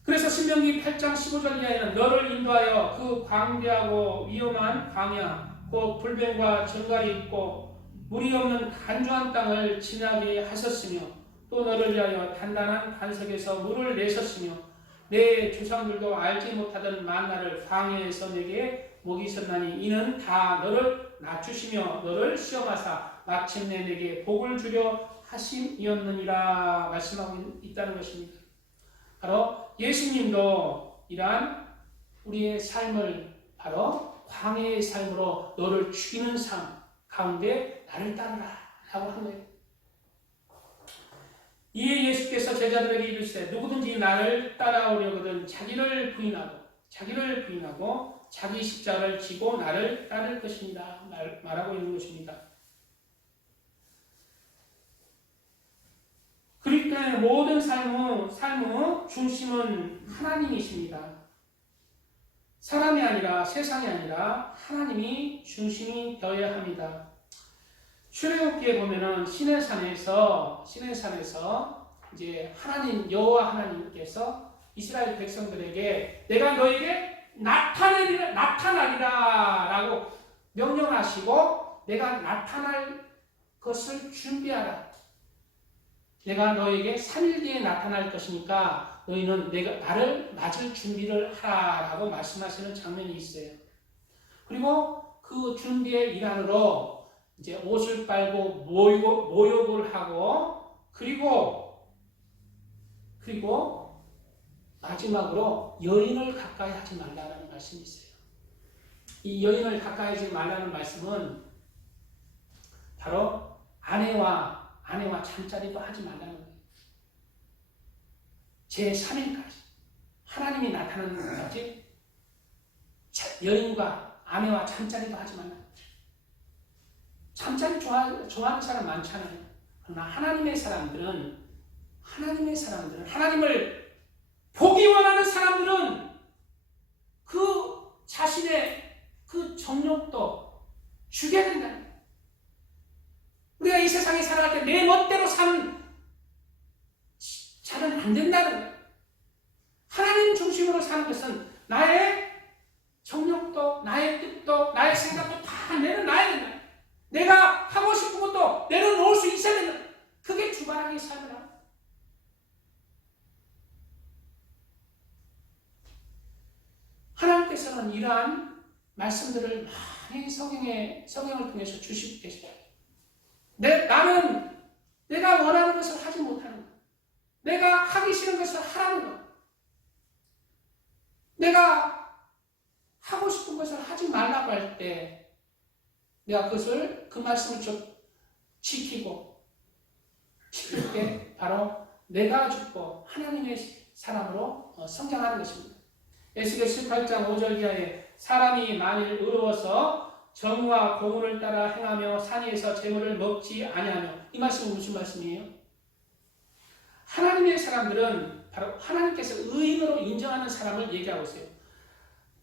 그래서 신명기 8장 15절 이하에는 너를 인도하여 그 광대하고 위험한 광야 곧 불뱀과 정갈이 있고 물이 없는 간조한 땅을 지나게 하셨으며 또 너를 위하여 단단한 반석에서 물을 내셨으며 내 조상들도 알지 못하던 만나를 광야에서 내게 먹이셨나니 이는 다 너를 낮추시며 너를 시험하사 마침내 내게 복을 주려 하심이었느니라 말씀하고 있다는 것입니다. 바로 예수님도 이러한 우리의 삶을 바로 광야의 삶으로 너를 죽이는 삶 가운데 나를 따르라 라고 한 거예요. 이에 예수께서 제자들에게 이르시되 누구든지 나를 따라오려거든 자기를 부인하고 자기 십자가를 지고 나를 따를 것입니다. 말하고 있는 것입니다. 그렇기 때문에 모든 삶의 중심은 하나님이십니다. 사람이 아니라 세상이 아니라 하나님이 중심이 되어야 합니다. 출애굽기에 보면은 시내산에서 이제 하나님 여호와 하나님께서 이스라엘 백성들에게 내가 너에게 나타나리라라고 명령하시고 내가 나타날 것을 준비하라. 내가 너에게 3일 뒤에 나타날 것이니까 너희는 나를 맞을 준비를 하라라고 말씀하시는 장면이 있어요. 그리고 그 준비의 일환으로 이제 옷을 빨고 모욕을 하고 그리고 마지막으로 여인을 가까이 하지 말라는 말씀이 있어요. 이 여인을 가까이 하지 말라는 말씀은 바로 아내와 잠자리도 하지 말라는 거예요. 제3일까지 하나님이 나타나는 것까지 여인과 아내와 잠자리도 하지 말라는 거예요. 잠자리 좋아하는 사람 많잖아요. 그러나 하나님의 사람들은 하나님을 보기 원하는 사람들은 그 자신의 그 정욕도 죽여야 된다는 거예요. 우리가 이 세상에 살아갈 때 내 멋대로 사는 자는 안 된다는 거예요. 하나님 중심으로 사는 것은 나의 정욕도 나의 뜻도 나의 생각도 다 내려놔야 된다. 내가 하고 싶은 것도 내려놓을 수 있어야 된다. 그게 주관하게 삶을 하고 하나님께서는 이러한 말씀들을 많이 성경을 통해서 주시고 계시다. 나는 내가 원하는 것을 하지 못하는 것, 내가 하기 싫은 것을 하라는 것, 내가 하고 싶은 것을 하지 말라고 할 때 내가 그 말씀을 지킬 때 바로 내가 죽고 하나님의 사람으로 성장하는 것입니다. 에스겔 18장 5절 이하에 사람이 만일 의로워서 정의와 공의를 따라 행하며 산위에서 재물을 먹지 아니하며 이 말씀은 무슨 말씀이에요? 하나님의 사람들은 바로 하나님께서 의인으로 인정하는 사람을 얘기하고 있어요.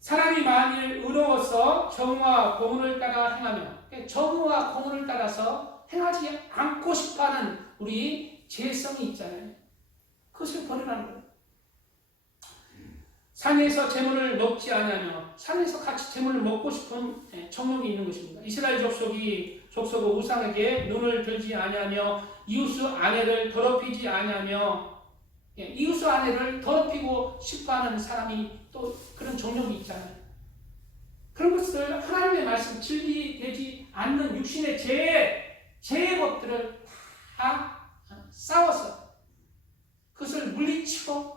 사람이 만일 의로워서 정의와 공의를 따라 행하며 정의와 공의를 따라서 행하지 않고 싶어하는 우리 죄성이 있잖아요. 그것을 버리라는 거예요. 산에서 재물을 먹지 아니하며 산에서 같이 재물을 먹고 싶은 정욕이 있는 것입니다. 이스라엘 족속의 우상에게 눈을 들지 아니하며 이웃의 아내를 더럽히지 아니하며 이웃의 아내를 더럽히고 싶어하는 사람이 또 그런 정욕이 있잖아요. 그런 것을 하나님의 말씀 진리되지 않는 육신의 죄의 법들을 다 싸워서 그것을 물리치고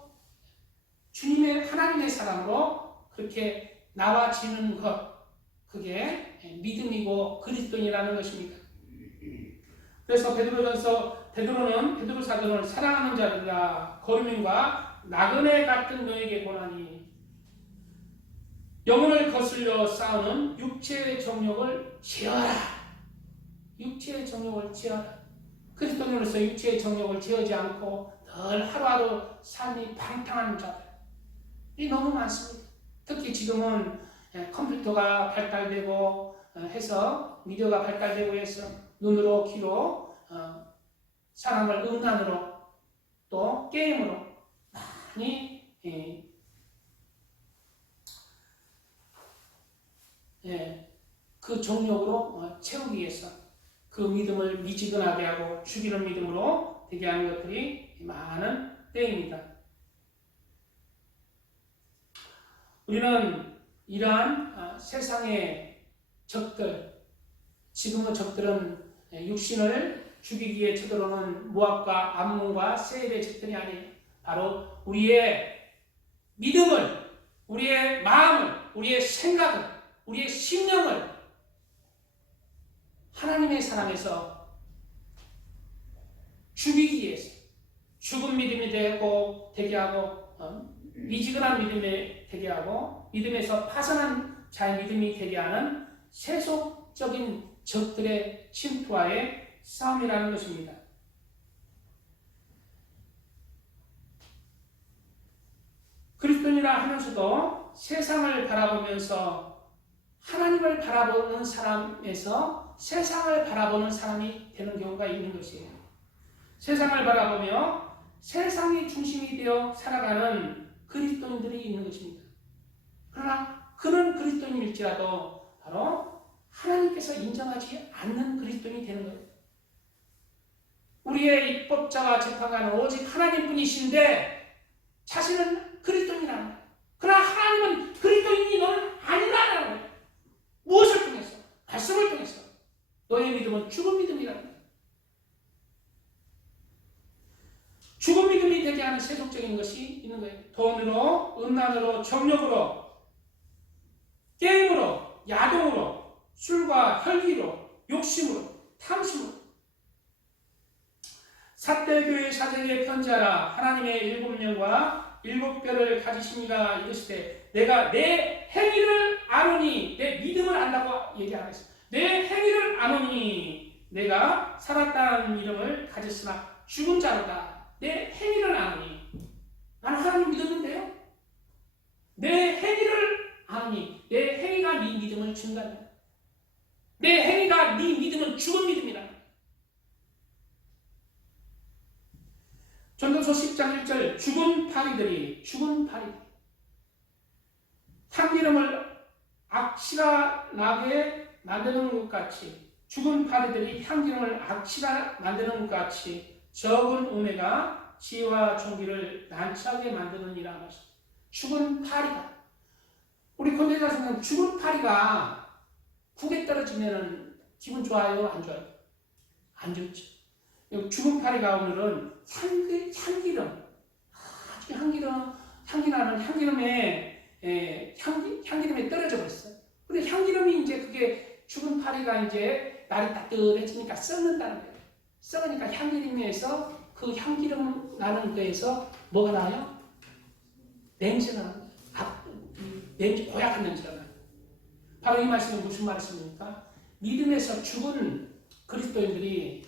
주님의 하나님의 사랑으로 그렇게 나와지는 것, 그게 믿음이고 그리스도인이라는 것입니다. 그래서 베드로 사도는 사랑하는 자들아 거류민과 나그네 같은 너에게 고나니 영혼을 거슬려 싸우는 육체의 정욕을 제어하라. 육체의 정욕을 제어하라. 그리스도인으로서 육체의 정욕을 제어하지 않고 늘 하루하루 삶이 방탕한 자들이 너무 많습니다. 특히 지금은 컴퓨터가 발달되고 해서 미디어가 발달되고 해서 눈으로 귀로 사람을 음란으로 또 게임으로 많이 그 정욕으로 채우기 위해서 그 믿음을 미지근하게 하고 죽이는 믿음으로 되게 하는 것들이 많은 때입니다. 우리는 이러한 세상의 적들, 지금의 적들은 육신을 죽이기 위해 쳐들어오는 모압과 암몬과 세일의 적들이 아니에요. 바로 우리의 믿음을, 우리의 마음을, 우리의 생각을, 우리의 심령을 하나님의 사랑에서 죽이기 위해서 죽은 믿음이 되게 하고 미지근한 믿음이 되게 하고 믿음에서 파산한 자의 믿음이 되게 하는 세속적인 적들의 침투와의 싸움이라는 것입니다. 그리스도인이라 하면서도 세상을 바라보면서 하나님을 바라보는 사람에서 세상을 바라보는 사람이 되는 경우가 있는 것이에요. 세상을 바라보며 세상이 중심이 되어 살아가는 그리스도인들이 있는 것입니다. 그러나 그런 그리스도인일지라도 바로 하나님께서 인정하지 않는 그리스도인이 되는 거예요. 우리의 입법자와 재판관은 오직 하나님뿐이신데 자신은 그리스도인이라는 거예요. 그러나 하나님은 그리스도인이 너는 아니라는 거예요. 무엇을 통해서? 말씀을 통해서. 너의 믿음은 죽은 믿음이라는 거예요. 죽은 믿음이 되게 하는 세속적인 것이 있는 거예요. 돈으로, 음란으로, 정욕으로, 게임으로, 야동으로, 술과 혈기로, 욕심으로, 탐심으로. 삿대교회 사제에게 편지하라. 하나님의 7명과 7뼈를 가지시니가 이르시되 내가 내 행위를 아노니 내 믿음을 안다고 얘기 안 했어요. 내 행위를 아노니 내가 살았다는 이름을 가졌으나 죽은 자로다. 내 행위를 아노니 나는 하나님 믿었는데요. 내 행위를 아노니 내 행위가 네 믿음을 준다며. 내 행위가 네 믿음은 죽은 믿음이라. 전도서 10장 1절 죽은 파리들이 향기름을 악취가 나게 만드는 것 같이 죽은 파리들이 향기름을 악취가 만드는 것 같이 적은 우매가 지혜와 존귀를 난처하게 만드느니라 하셨습니다. 죽은 파리가 우리 권대자생은 죽은 파리가 국에 떨어지면 기분 좋아요? 안 좋아요? 안 좋죠. 죽은 파리가 오늘은 향기름 아주 향기 나는 향기름에 떨어져 버렸어요. 근데 향기름이 이제 그게 죽은 파리가 이제 날이 따뜻해지니까 썩는다는 거예요. 썩으니까 향기름에서 그 향기름 나는 거에서 뭐가 나요? 냄새가 나요. 냄새, 고약한 냄새가 나요. 바로 이 말씀이 무슨 말씀입니까? 믿음에서 죽은 그리스도인들이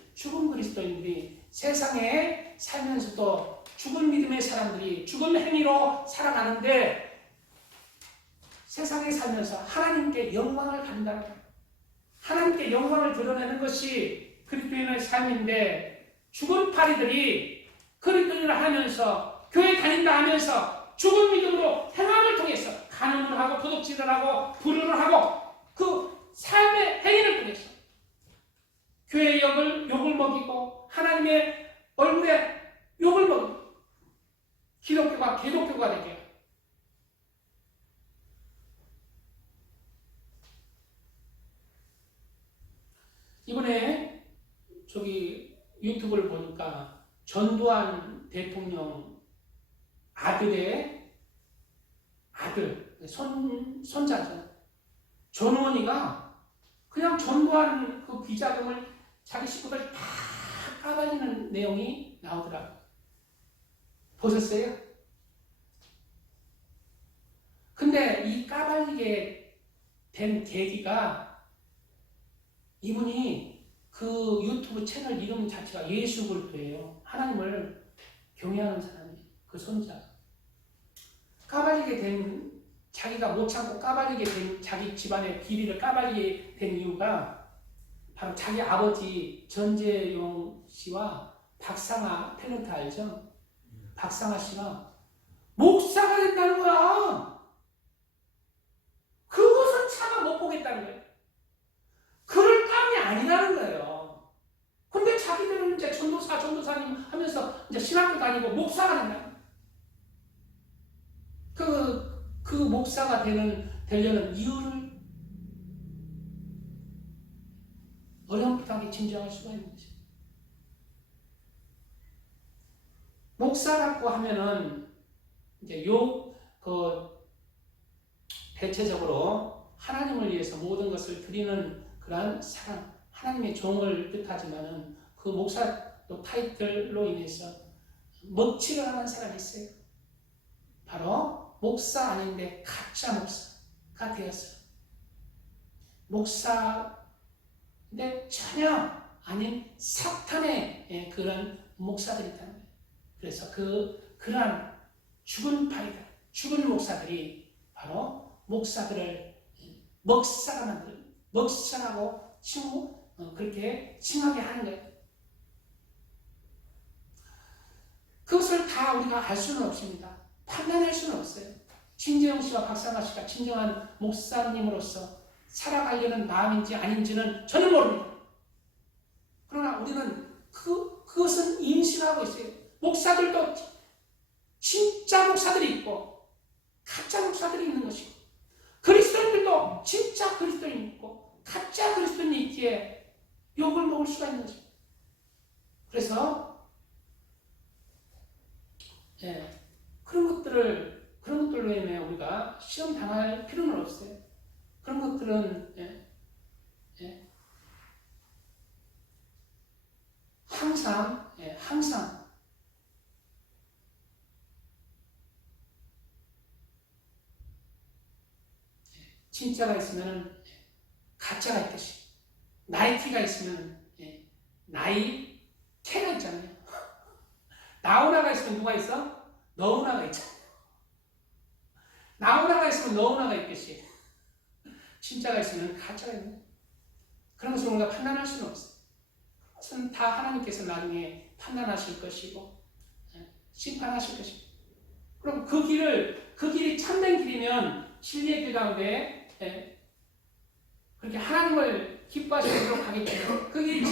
세상에 살면서도 죽은 믿음의 사람들이 죽은 행위로 살아가는데 세상에 살면서 하나님께 영광을 받는다는 거예요. 하나님께 영광을 드러내는 것이 그리스도인의 삶인데 죽은 파리들이 그리스도인을 하면서 교회 다닌다 하면서 죽은 믿음으로 행함을 통해서 간음을 하고 도둑질을 하고 불효를 하고 그 삶의 행위를 통해서 교회의 욕을 먹이고 하나님의 얼굴에 욕을 먹이고 기독교가 개독교가 되게 이번에 저기 유튜브를 보니까 전두환 대통령 아들의 아들, 손자죠. 전원이가 그냥 전두환 그 비자금을 자기 식구들 다 까발리는 내용이 나오더라고요. 보셨어요? 근데 이 까발리게 된 계기가 이분이 그 유튜브 채널 이름 자체가 예수불교예요. 하나님을 경외하는 사람이 그 손자. 까발리게 된 자기가 못 참고 까발리게 된 자기 집안의 비리를 까발리게 된 이유가 바로 자기 아버지 전재용 씨와 박상아 탤런트 알죠? 박상아 씨가 목사가 된다는 거야. 그것을 차마 못 보겠다는 거예요. 그럴 감이 아니라는 거예요. 근데 자기들은 이제 전도사님 하면서 이제 신학교 다니고 목사가 된다. 그 목사가 되려는 이유를 어렴풋하게 짐작할 수가 있는 것이죠. 목사라고 하면은 이제 대체적으로 하나님을 위해서 모든 것을 드리는 그러한 사람, 하나님의 종을 뜻하지만은 그 목사 타이틀로 인해서 먹칠을 하는 사람이 있어요. 바로 목사 아닌데 가짜 목사가 되었어요. 목사인데 전혀 아닌 사탄의 그런 목사들이 있다는 거예요. 그래서 그러한 죽은 목사들이 바로 목사들을 먹사가 만들고 먹사라고 그렇게 칭하게 하는 거예요. 그것을 다 우리가 알 수는 없습니다. 판단할 수는 없어요. 진재영 씨와 박상아 씨가 진정한 목사님으로서 살아가려는 마음인지 아닌지는 전혀 모릅니다. 그러나 우리는 그것은 인식하고 있어요. 목사들도 진짜 목사들이 있고 가짜 목사들이 있는 것이고 그리스도인들도 진짜 그리스도인이 있고 가짜 그리스도인이 있기에 욕을 먹을 수가 있는 것입니다. 그래서 그런 것들로 인해 우리가 시험 당할 필요는 없어요. 그런 것들은 항상 진짜가 있으면 가짜가 있듯이 나이키가 있으면 나이캐가 있잖아요. 나훈아가 있으면 누가 있어? 너훈아가 있잖아요. 나훈아가 있으면 너훈아가 있듯이 진짜가 있으면 가짜가 있는 거예요. 그런 것을 우리가 판단할 수는 없어요. 그것은 다 하나님께서 나중에 판단하실 것이고 심판하실 것이고 그럼 그 길이 참된 길이면 진리의 길 가운데 그렇게 하나님을 기뻐하시도록 하겠지만 그 길이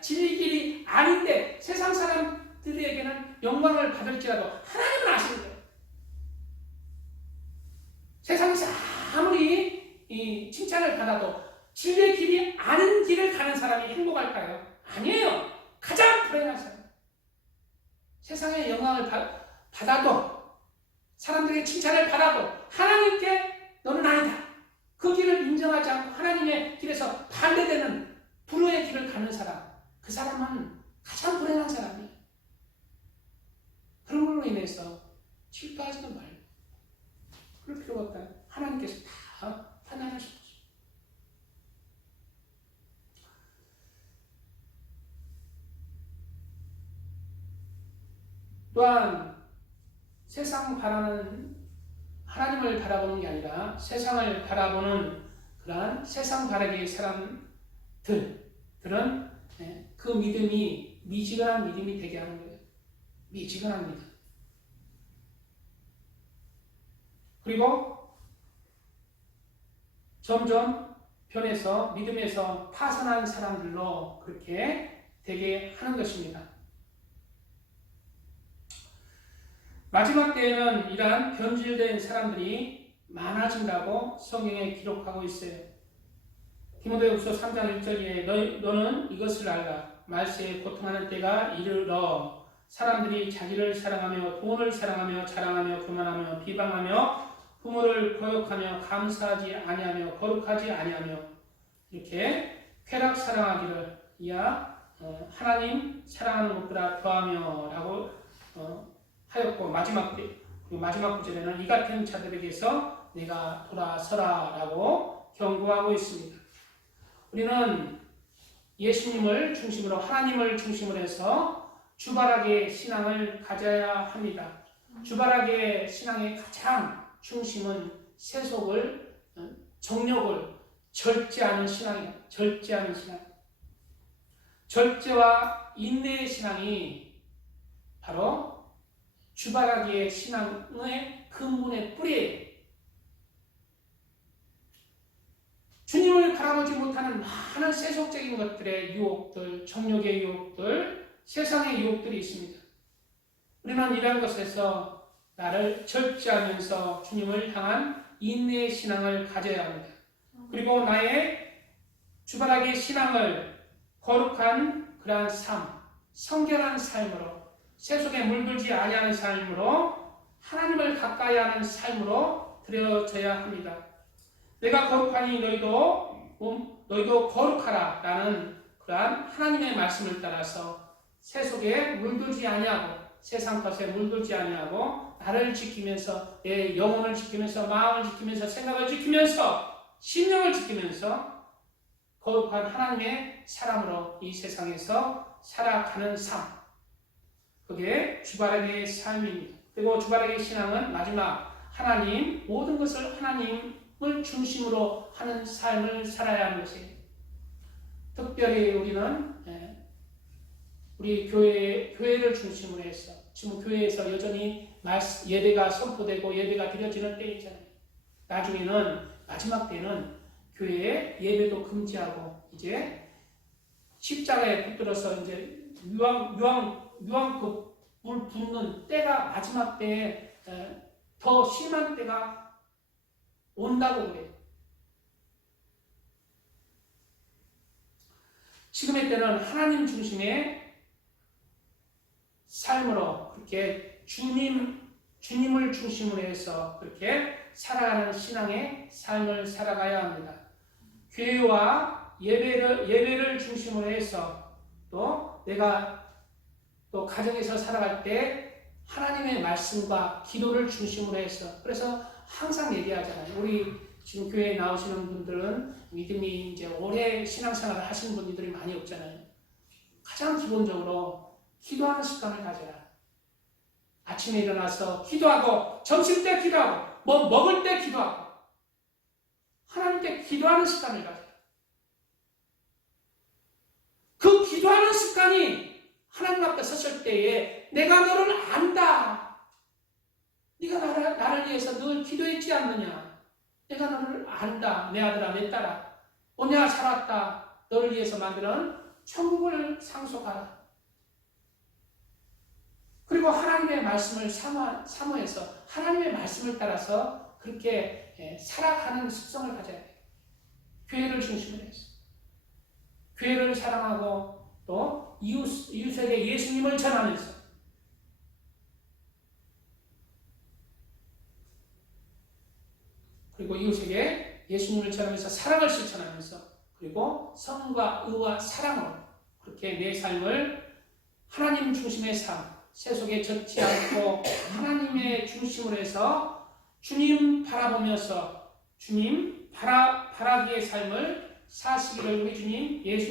진리 길이 아닌데 세상 사람들에게는 영광을 받을지라도 하나님은 아시는 거예요. 세상에서 아무리 이 칭찬을 받아도 진리의 길이 아닌 길을 가는 사람이 행복할까요? 아니에요. 가장 불행한 사람. 세상의 영광을 받아도 사람들의 칭찬을 받아도 하나님께 너는 아니다. 그 길을 인정하지 않고 하나님의 길에서 반대되는 불의의 길을 가는 사람. 그 사람은 가장 불행한 사람이에요. 그런 걸로 인해서 실패하지도 말고 그럴 필요가 없다. 하나님께서 다 판단하실 것이죠. 또한 세상 바라는 하나님을 바라보는 게 아니라 세상을 바라보는 그러한 세상 바라기의 사람들은 그 믿음이 미지근한 믿음이 되게 하는 거예요. 미지근한 믿음. 그리고 점점 변해서 믿음에서 파선한 사람들로 그렇게 되게 하는 것입니다. 마지막 때에는 이러한 변질된 사람들이 많아진다고 성경에 기록하고 있어요. 디모데후서 3장 1절에 너는 이것을 알라. 말세에 고통하는 때가 이르러 사람들이 자기를 사랑하며 돈을 사랑하며 자랑하며 교만하며 비방하며 부모를 거역하며 감사하지 아니하며 거룩하지 아니하며 이렇게 쾌락 사랑하기를 이야 하나님 사랑하는 것보다 더하며 라고 하였고 그리고 마지막 구절에는 이 같은 자들에게서 내가 돌아서라 라고 경고하고 있습니다. 우리는 예수님을 중심으로 하나님을 중심으로 해서 주바라기의 신앙을 가져야 합니다. 주바라기의 신앙의 가장 중심은 세속을 정욕을 절제하는 신앙이에요. 절제하는 신앙. 절제와 인내의 신앙이 바로 주바라기의 신앙의 근본의 뿌리예요. 주님을 바라보지 못하는 많은 세속적인 것들의 유혹들, 정욕의 유혹들, 세상의 유혹들이 있습니다. 우리는 이런 것에서 나를 절제하면서 주님을 향한 인내의 신앙을 가져야 합니다. 그리고 나의 주바라기의 신앙을 거룩한 그러한 삶, 성결한 삶으로, 세속에 물들지 아니하는 삶으로, 하나님을 가까이 하는 삶으로 드려져야 합니다. 내가 거룩하니 너희도 거룩하라 라는 그러한 하나님의 말씀을 따라서 세속에 물들지 아니하고 세상 것에 물들지 아니하고 나를 지키면서 내 영혼을 지키면서 마음을 지키면서 생각을 지키면서 신령을 지키면서 거룩한 하나님의 사람으로 이 세상에서 살아가는 삶, 그게 주바라기의 삶입니다. 그리고 주바라기의 신앙은 마지막 하나님, 모든 것을 하나님을 중심으로 하는 삶을 살아야 하는 것이에요. 특별히 우리는 우리 교회를 중심으로 해서 지금 교회에서 여전히 예배가 선포되고 예배가 드려지는 때 있잖아요. 나중에는 마지막 때는 교회에 예배도 금지하고 이제 십자가에 붙들어서 이제 유황불 붙는 때가 마지막 때에 더 심한 때가 온다고 그래요. 지금의 때는 하나님 중심의 삶으로 그렇게 주님을 중심으로 해서 그렇게 살아가는 신앙의 삶을 살아가야 합니다. 교회와 예배를 중심으로 해서 또 내가 또 가정에서 살아갈 때 하나님의 말씀과 기도를 중심으로 해서 그래서 항상 얘기하잖아요. 우리 지금 교회에 나오시는 분들은 믿음이 이제 오래 신앙생활을 하시는 분들이 많이 없잖아요. 가장 기본적으로 기도하는 습관을 가져라. 아침에 일어나서 기도하고 점심 때 기도하고 뭐 먹을 때 기도하고 하나님께 기도하는 습관을 가져라. 그 기도하는 습관이 하나님 앞에 섰을 때에 내가 너를 안다. 네가 나를 위해서 늘 기도했지 않느냐. 내가 너를 안다. 내 아들아 내 딸아. 오냐 살았다. 너를 위해서 만드는 천국을 상속하라. 그리고 하나님의 말씀을 사모해서 하나님의 말씀을 따라서 그렇게 살아가는 습성을 가져야 돼요. 교회를 중심으로 해서 교회를 사랑하고 또 이웃에게 예수님을 전하면서 그리고 이웃에게 예수님을 전하면서 사랑을 실천하면서 그리고 성과 의와 사랑으로 그렇게 내 삶을 하나님 중심의 삶, 세속에 젖지 않고 하나님의 중심으로 해서 주님 바라보면서 주님 바라기의 삶을 사시기를 우리 주님 예수